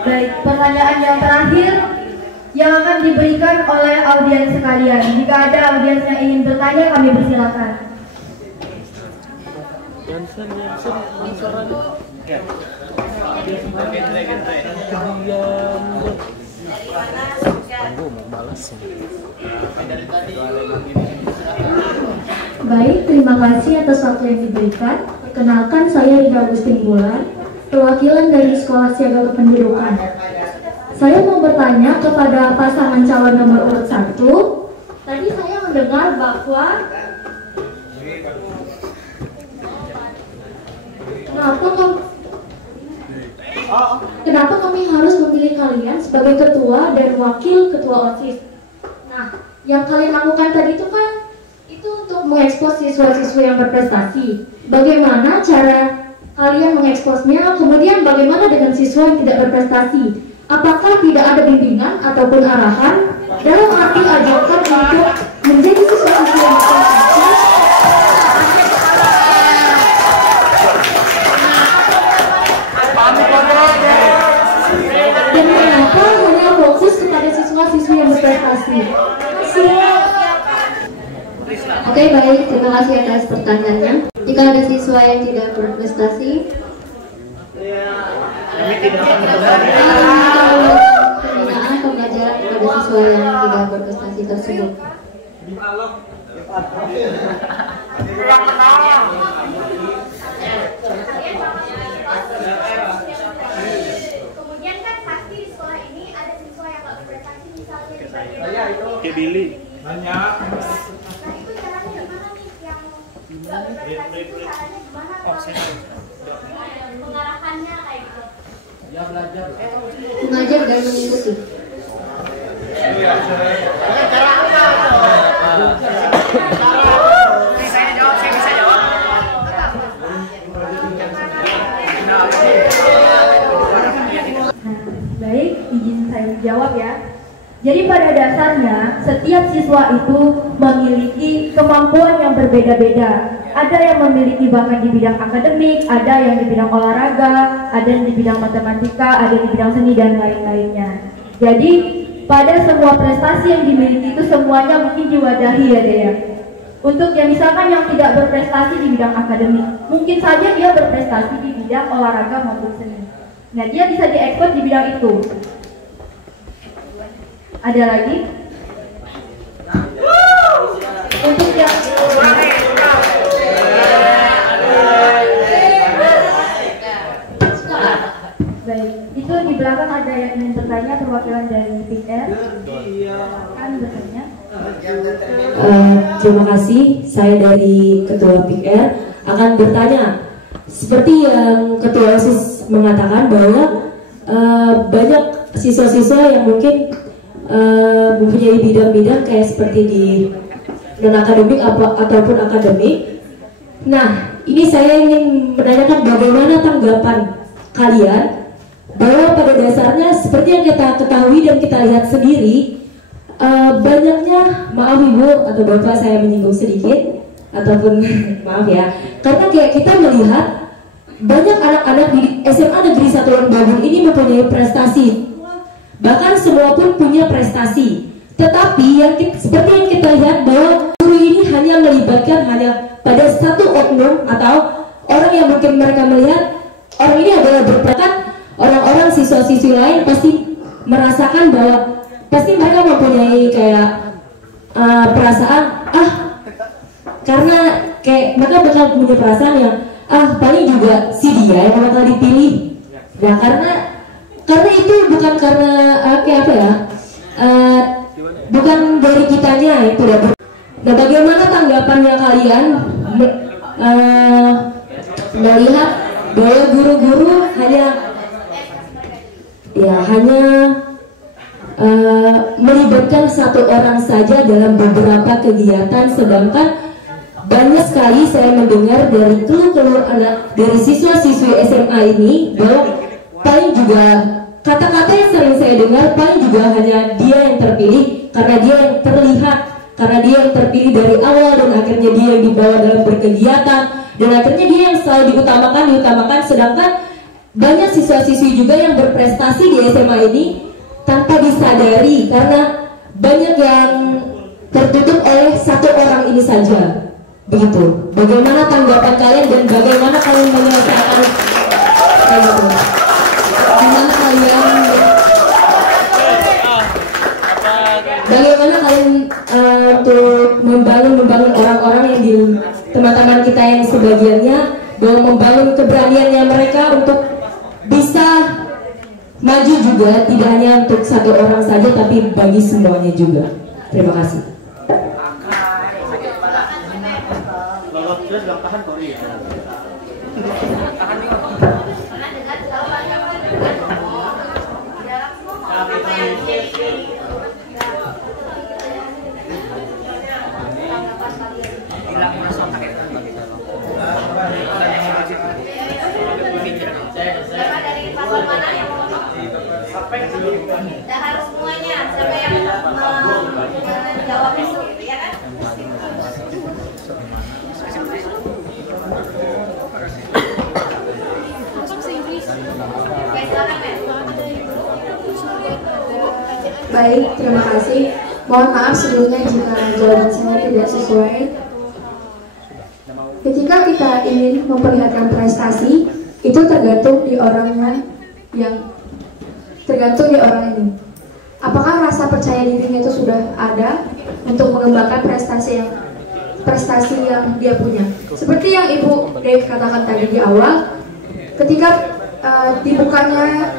Baik, pertanyaan yang terakhir yang akan diberikan oleh audiens sekalian. Jika ada audiens yang ingin bertanya, kami persilakan. Baik, terima kasih atas waktu yang diberikan. Perkenalkan, saya Rida Agustin Bulan, perwakilan dari Sekolah Siaga Kependudukan. Saya mau bertanya kepada pasangan calon nomor urut 1. Tadi saya mendengar bahwa kenapa kami harus memilih kalian sebagai ketua dan wakil ketua OSIS. Nah, yang kalian lakukan tadi itu kan untuk mengekspos siswa-siswa yang berprestasi. Bagaimana cara kalian mengeksposnya? Kemudian bagaimana dengan siswa yang tidak berprestasi? Apakah tidak ada bimbingan ataupun arahan dalam arti ajarkan untuk menjadi siswa-siswa yang berprestasi? Dan mengapa hanya fokus kepada siswa-siswi yang berprestasi? Oke, baik, terima kasih atas pertanyaannya. Jika ada siswa yang tidak berprestasi, pembinaan pembelajaran kepada siswa yang tidak berprestasi tersebut. Kemudian kan pasti di sekolah ini ada siswa yang nggak berprestasi, misalnya di bagian Oke, Billy. Nanya. Nah itu caranya gimana nih yang nggak berprestasi itu caranya gimana? Pengarahannya kayak gitu. Ya belajar. Mengajar dan mengikuti. Baik, izin saya menjawab ya. Jadi pada dasarnya setiap siswa itu memiliki kemampuan yang berbeda-beda. Ada yang memiliki bakat di bidang akademik, ada yang di bidang olahraga, ada yang di bidang matematika, ada yang di bidang seni dan lain-lainnya. Jadi pada semua prestasi yang dimiliki itu semuanya mungkin diwadahi ya Dea. Untuk yang misalkan yang tidak berprestasi di bidang akademik, mungkin saja dia berprestasi di bidang olahraga maupun seni. Nah, dia bisa diekspor di bidang itu. Ada lagi? Untuk yang baik, itu di belakang ada yang ingin bertanya, perwakilan dari PR. Kan bertanya. Terima kasih, saya dari Ketua PR akan bertanya. Seperti yang Ketua OSIS mengatakan bahwa banyak siswa-siswa yang mungkin mempunyai bidang-bidang kayak seperti di non-akademik ataupun akademik. Nah, ini saya ingin menanyakan bagaimana tanggapan kalian bahwa pada dasarnya seperti yang kita ketahui dan kita lihat sendiri, banyaknya, maaf Ibu atau Bapak saya menyinggung sedikit ataupun maaf ya, karena kayak kita melihat banyak anak-anak di SMA Negeri 1 Lembagul ini mempunyai prestasi, bahkan semua pun punya prestasi. Tetapi yang seperti yang kita lihat bahwa guru ini hanya melibatkan pada satu oknum atau orang yang mungkin mereka melihat orang ini adalah berbakat. Orang-orang siswa-siswi lain pasti merasakan bahwa pasti mereka mempunyai kayak perasaan karena kayak mereka bakal punya perasaan yang paling juga si dia yang bakal dipilih. Nah karena itu bukan karena bukan dari kitanya itu ya. Nah, bagaimana tanggapannya kalian melihat bahwa guru-guru hanya melibatkan satu orang saja dalam beberapa kegiatan, sedangkan banyak sekali saya mendengar dari keluar anak dari siswa-siswi SMA ini bahwa paling juga kata-kata yang sering saya dengar paling juga hanya dia yang terpilih karena dia yang terlihat, karena dia yang terpilih dari awal dan akhirnya dia yang dibawa dalam berkegiatan dan akhirnya dia yang selalu diutamakan, sedangkan banyak siswa-siswi juga yang berprestasi di SMA ini tanpa disadari karena banyak yang tertutup oleh satu orang ini saja. Begitu. Bagaimana tanggapan kalian dan bagaimana kalian menyelesaikan kayak gitu? Gimana kalian untuk membangun orang-orang yang di teman-teman kita yang sebagiannya bahwa membangun keberaniannya mereka untuk bisa maju juga, tidak hanya untuk satu orang saja tapi bagi semuanya juga. Terima kasih. Dan harus semuanya, siapa yang jawab itu, ya kan? Baik, terima kasih. Mohon maaf sebelumnya jika jawaban saya tidak sesuai. Ketika kita ingin memperlihatkan prestasi, itu tergantung di orangnya tergantung di orang ini. Apakah rasa percaya dirinya itu sudah ada untuk mengembangkan prestasi yang dia punya? Seperti yang Ibu Dave katakan tadi di awal, ketika dibukanya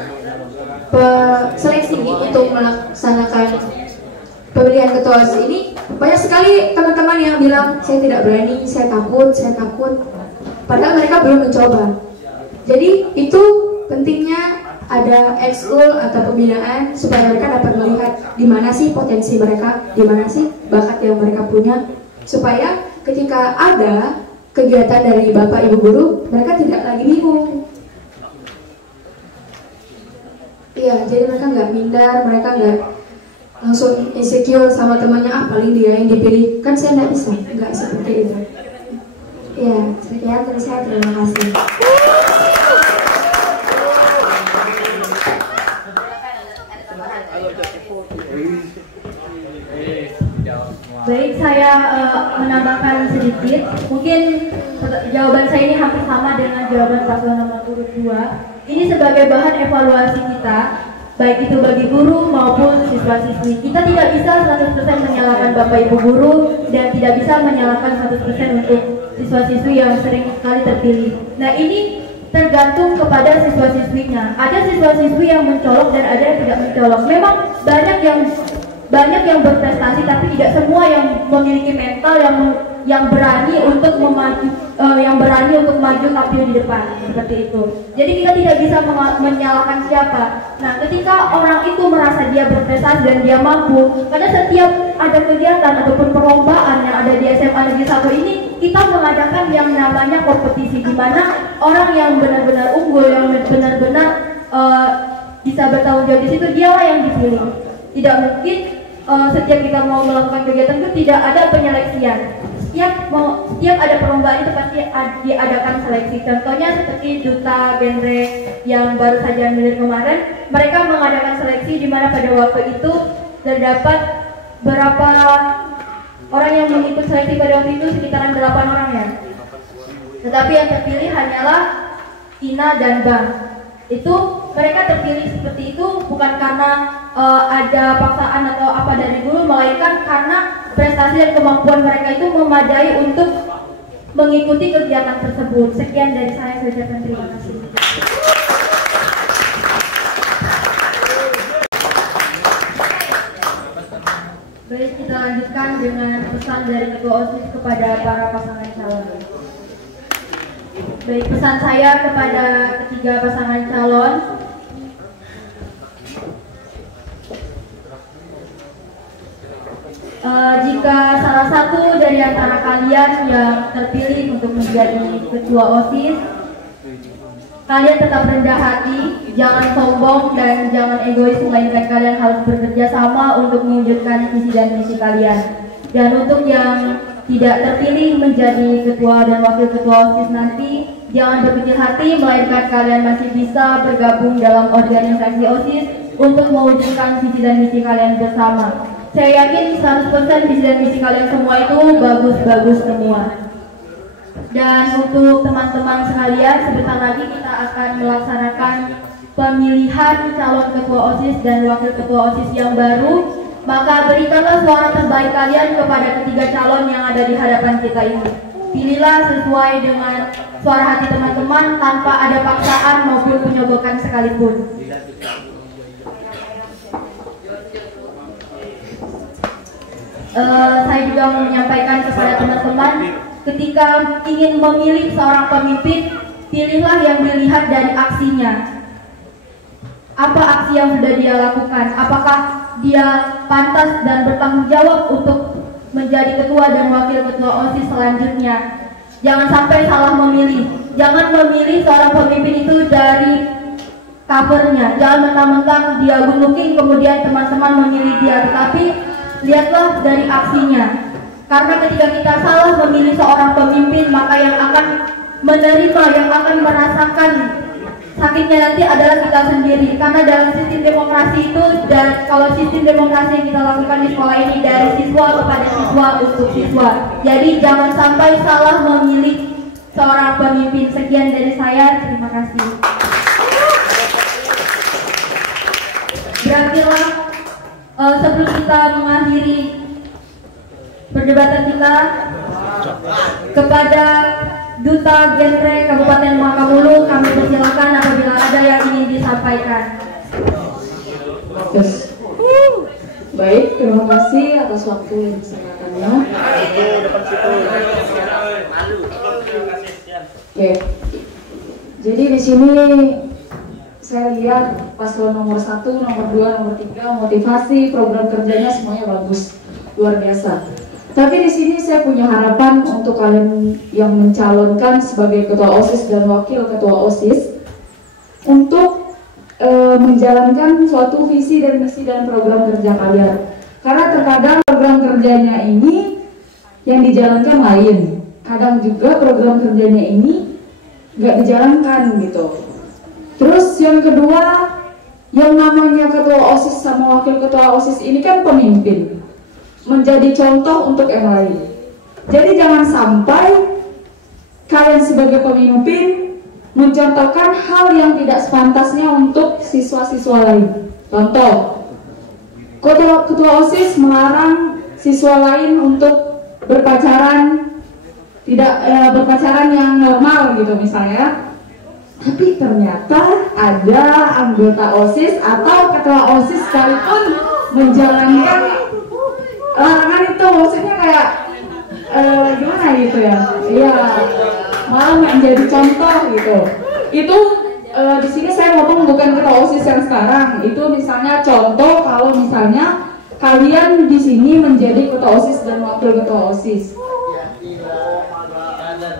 seleksi untuk melaksanakan pemilihan ketua OSIS ini, banyak sekali teman-teman yang bilang saya tidak berani, saya takut, padahal mereka belum mencoba. Jadi itu pentingnya ada ekskul atau pembinaan supaya mereka dapat melihat di mana sih potensi mereka, di mana sih bakat yang mereka punya, supaya ketika ada kegiatan dari Bapak Ibu Guru, mereka tidak lagi bingung. Iya, jadi mereka nggak minder, mereka nggak langsung insecure sama temannya, paling dia yang dipilih, kan saya nggak bisa, nggak seperti itu. Iya, sekian dari saya, terima kasih. Baik, saya menambahkan sedikit. Mungkin jawaban saya ini hampir sama dengan jawaban paslon nomor urut 2. Ini sebagai bahan evaluasi kita, baik itu bagi guru maupun siswa-siswi. Kita tidak bisa 100% menyalahkan Bapak Ibu guru dan tidak bisa menyalahkan 100% untuk siswa-siswi yang sering sekali terpilih. Nah, ini tergantung kepada siswa-siswinya. Ada siswa-siswi yang mencolok dan ada yang tidak mencolok. Memang banyak yang berprestasi, tapi tidak semua yang memiliki mental yang berani untuk maju tampil di depan seperti itu. Jadi kita tidak bisa menyalahkan siapa. Nah, ketika orang itu merasa dia berprestasi dan dia mampu, pada setiap ada kegiatan ataupun perlombaan yang ada di SMA Negeri 1 ini, kita mengadakan yang namanya kompetisi, di mana orang yang benar-benar unggul, yang benar-benar bisa bertanggung jawab di situ, dialah yang dipilih. Tidak mungkin setiap kita mau melakukan kegiatan itu tidak ada penyeleksian. Setiap ada perlombaan itu pasti diadakan seleksi. Contohnya seperti Duta Genre yang baru saja milir kemarin, mereka mengadakan seleksi di mana pada waktu itu terdapat berapa orang yang mengikut seleksi pada waktu itu, sekitaran 8 orang ya. Tetapi yang terpilih hanyalah Ina dan Bang. Itu mereka terpilih seperti itu bukan karena ada paksaan atau apa dari guru, melainkan karena prestasi dan kemampuan mereka itu memadai untuk mengikuti kegiatan tersebut. Sekian dari saya ucapkan terima kasih. Baik, kita lanjutkan dengan pesan dari Ketua OSIS kepada para pasangan calon. Baik, pesan saya kepada ketiga pasangan calon. Jika salah satu dari antara kalian yang terpilih untuk menjadi ketua OSIS, kalian tetap rendah hati, jangan sombong dan jangan egois, melainkan kalian harus bekerja sama untuk mewujudkan visi dan misi kalian. Dan untuk yang tidak terpilih menjadi ketua dan wakil ketua OSIS nanti, jangan berkecil hati, melainkan kalian masih bisa bergabung dalam organisasi OSIS untuk mewujudkan visi dan misi kalian bersama. Saya yakin 100% visi dan misi kalian semua itu bagus-bagus semua. Dan untuk teman-teman sekalian, sebentar lagi kita akan melaksanakan pemilihan calon ketua OSIS dan wakil ketua OSIS yang baru. Maka berikanlah suara terbaik kalian kepada ketiga calon yang ada di hadapan kita ini. Pilihlah sesuai dengan suara hati teman-teman tanpa ada paksaan maupun penyogokan sekalipun. Saya juga mau menyampaikan kepada teman-teman, ketika ingin memilih seorang pemimpin, pilihlah yang dilihat dari aksinya. Apa aksi yang sudah dia lakukan? Apakah dia pantas dan bertanggung jawab untuk menjadi ketua dan wakil ketua OSIS selanjutnya? Jangan sampai salah memilih. Jangan memilih seorang pemimpin itu dari covernya. Jangan mentang-mentang dia good looking kemudian teman-teman memilih dia, tetapi lihatlah dari aksinya. Karena ketika kita salah memilih seorang pemimpin, maka yang akan menerima, yang akan merasakan sakitnya nanti adalah kita sendiri. Karena dalam sistem demokrasi itu, dan kalau sistem demokrasi yang kita lakukan di sekolah ini dari siswa kepada siswa untuk siswa. Jadi jangan sampai salah memilih seorang pemimpin. Sekian dari saya, terima kasih. Berakhirlah sebelum kita mengakhiri perdebatan kita, kepada Duta Genre Kabupaten Makamulu kami persilakan apabila ada yang ingin disampaikan. Yes. Baik, terima kasih atas waktu yang disediakannya. Oke. Jadi di sini saya lihat paslon nomor 1, nomor 2, nomor 3 motivasi program kerjanya semuanya bagus, luar biasa. Tapi di sini saya punya harapan untuk kalian yang mencalonkan sebagai ketua OSIS dan wakil ketua OSIS untuk menjalankan suatu visi dan misi dan program kerja kalian. Karena terkadang program kerjanya ini yang dijalankan lain, kadang juga program kerjanya ini nggak dijalankan gitu. Terus yang kedua, yang namanya ketua OSIS sama wakil ketua OSIS ini kan pemimpin, menjadi contoh untuk yang lain. Jadi jangan sampai kalian sebagai pemimpin mencontohkan hal yang tidak sepantasnya untuk siswa-siswa lain. Contoh, ketua OSIS melarang siswa lain untuk berpacaran, tidak berpacaran yang normal gitu misalnya. Tapi ternyata ada anggota OSIS atau ketua OSIS sekalipun menjalankan larangan itu, maksudnya kayak gimana gitu ya? Iya, malah menjadi contoh gitu. Itu di sini saya ngomong bukan ketua OSIS yang sekarang. Itu misalnya contoh kalau misalnya kalian di sini menjadi ketua OSIS dan wakil ketua OSIS.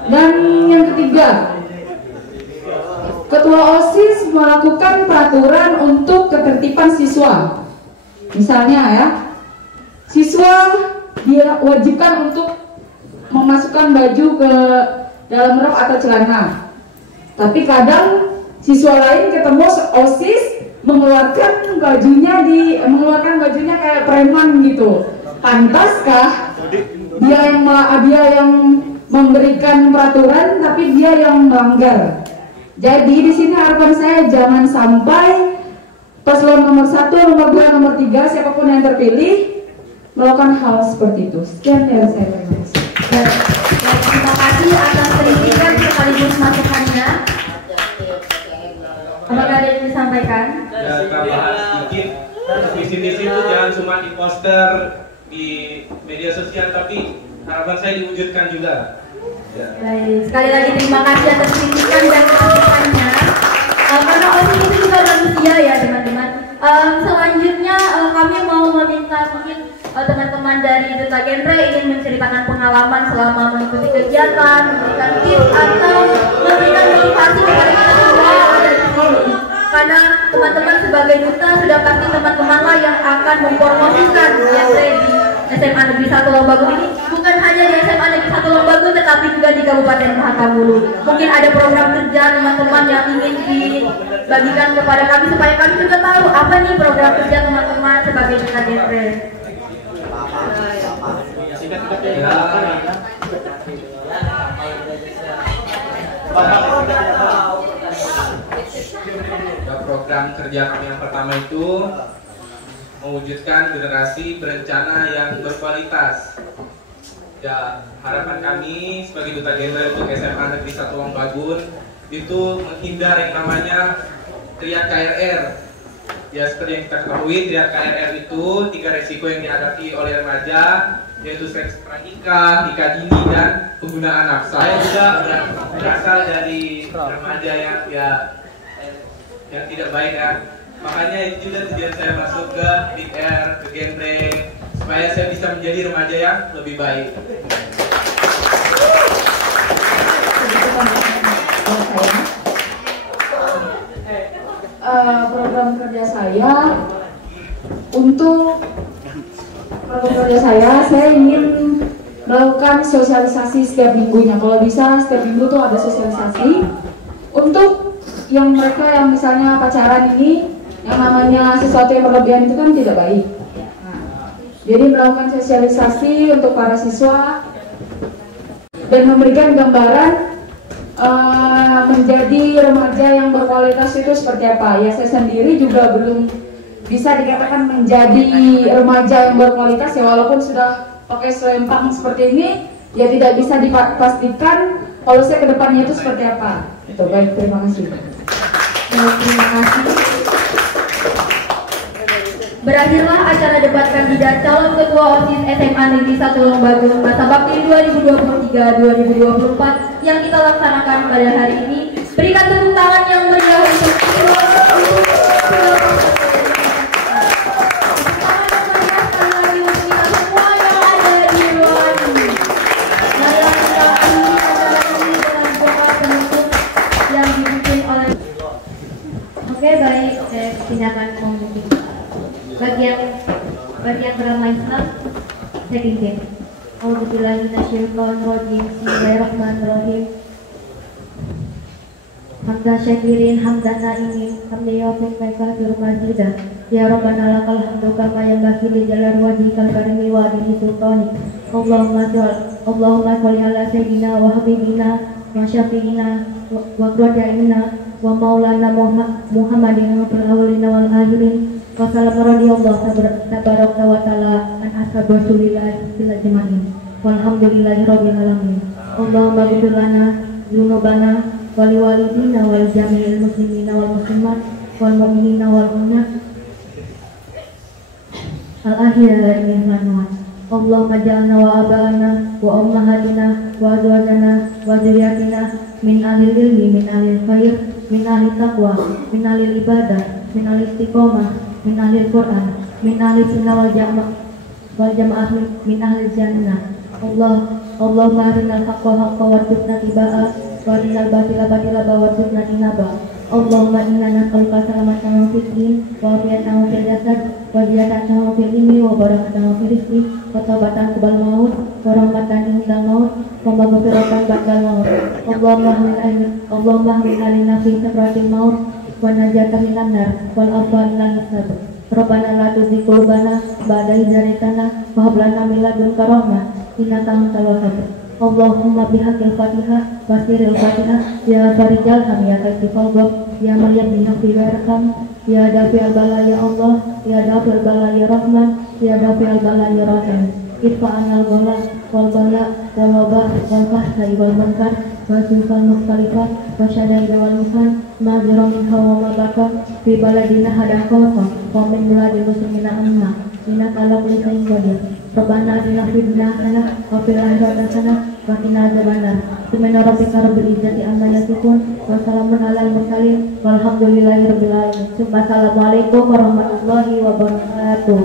Dan yang ketiga, ketua OSIS melakukan peraturan untuk ketertiban siswa. Misalnya ya, siswa dia wajibkan untuk memasukkan baju ke dalam rok atau celana. Tapi kadang siswa lain ketemu OSIS mengeluarkan bajunya kayak preman gitu. Pantaskah dia yang memberikan peraturan tapi dia yang melanggar? Jadi di sini harapan saya jangan sampai paslon nomor 1, nomor 2, nomor 3 siapapun yang terpilih melakukan hal seperti itu. Sekian dari saya. Terima kasih atas kritikan sekaligus masukannya. Apakah ada yang disampaikan? Ya, tambahan sedikit. Visi-misi itu jangan cuma di poster di media sosial, tapi harapan saya diwujudkan juga. Ya. Baik, sekali lagi terima kasih atas kritikan dan masukannya. Karena OSIS itu juga manusia ya teman-teman. Selanjutnya kami mau meminta mungkin teman-teman dari Duta Genre ingin menceritakan pengalaman selama mengikuti kegiatan, memberikan tips atau memberikan motivasi kepada kita semua yang ada di sini. Karena teman-teman sebagai duta sudah pasti teman-teman lah yang akan mempromosikan genre di SMA Negeri 1 Lombagu ini. Bukan hanya di SMA Negeri 1 Lombagu, tetapi juga di Kabupaten Makamulu. Mungkin ada program kerja teman-teman yang ingin dibagikan kepada kami supaya kami juga tahu apa nih program kerja teman-teman sebagai duta genre. Program kerja kami yang pertama itu mewujudkan generasi berencana yang berkualitas. Ya, harapan kami sebagai duta gender untuk SMA Negeri 1 Longbagun itu menghindar yang namanya triad KRR. Ya, seperti yang kita ketahui, triad KRR itu 3 resiko yang dihadapi oleh remaja, yaitu seks pranikah, nikah dini, dan penggunaan nafsu. Saya juga berasal dari remaja yang tidak baik ya. Makanya itu juga tujuan saya masuk ke Big Air, ke Genbreng, supaya saya bisa menjadi remaja yang lebih baik. Program kerja saya untuk saya ingin melakukan sosialisasi setiap minggunya. Kalau bisa setiap minggu tuh ada sosialisasi untuk yang mereka yang misalnya pacaran ini, yang namanya sesuatu yang berlebihan itu kan tidak baik. Jadi melakukan sosialisasi untuk para siswa dan memberikan gambaran menjadi remaja yang berkualitas itu seperti apa. Ya, saya sendiri juga belum bisa dikatakan menjadi remaja yang berkualitas ya, walaupun sudah pakai selempang seperti ini, ya tidak bisa dipastikan kalau saya kedepannya itu seperti apa. Itu baik, terima kasih. Terima kasih. Berakhirlah acara debat kandidat calon ketua OSIS SMA Negeri 1 Longbagun masa bakti 2023-2024 yang kita laksanakan pada hari ini. Berikan tepuk tangan yang meriah untuk Oke, baik, saya silakan memimpin bagian drama Islam. Saya pimpin. Auzubillahi minasyaitonir rajim. Bismillahirrahmanirrahim. Hamdan syakirin, hamdan naimin, hamdan yawfin baikah firmazidah. Ya Rabbana lakal hamdu kama yanbaghi li jalali wajhikal karimi wa adili sultani. Allahumma sholli ala sayyidina wa habibina wa syafi'ina wa qurrata wa maulana Muhammadin fil awwalina wal akhirin wa sallam radhiyallahu tabaraka wa taala an ashab Rasulillah fil ajmain walhamdulillahi rabbil alamin. Allahumma ighfir lana dzunubana wa liwalidina wal jami'il muslimina wal muslimat wal mu'minina wal mu'minat al akhirah minhum. Allahumma ja'alna wa aba'ana wa ummahatina wa azwajana wa dzurriyyatina min ahlil ilmi, min ahlil khair, min ahlil taqwa, min ahlil ibadah, min ahlil istiqomah, min ahlil Quran, min ahlil sunnah wal jamaah, min ahlil jannah. Allahumma arinal haqqa haqqa warzuqna tibaa wa arinal batila batila warzuqna tinaba. Allahumma inna nas'aluka salamatan fid din wa afiyatan fil jasad wa ziyadatan fil ilmi wa barakatan fil rizqi wa taubatan qabla maut wa rahmatan indal maut wa maghfiratan ba'dal maut. Allahumma hamil alina fi sakratil maut wa najatan minan nar wal afwa minal hisab. Rabbana la tuzigh qulubana ba'da idh hadaytana wa hab lana min ladunka rahmah innaka antal wahhab. Allahumma bihaqqil Fatihah wa sirril Fatihah ya farijal ham ya kasifal ghab ya maryam binti warham ya dafi'al bala ya Allah ya dafi'al bala ya Rahman ya dafi'al bala ya Rahim. Itfa'anal bala wal bala wal wabah wal fahsai wal munkar wa sifal mukhtalifat wa syadaida wal muhan ma zira minha wa ma baka fi baladina hadakofa wa min buladil muslimina amma inna ala kulli shay'in qadir. Rabbana atina fid dunya hasanah wa fil akhirati hasanah wa qina adzabannar. Subhana rabbika rabbil izzati amma yasifun wa salamun alal mursalin walhamdulillahi rabbil alamin. Assalamualaikum warahmatullahi wabarakatuh.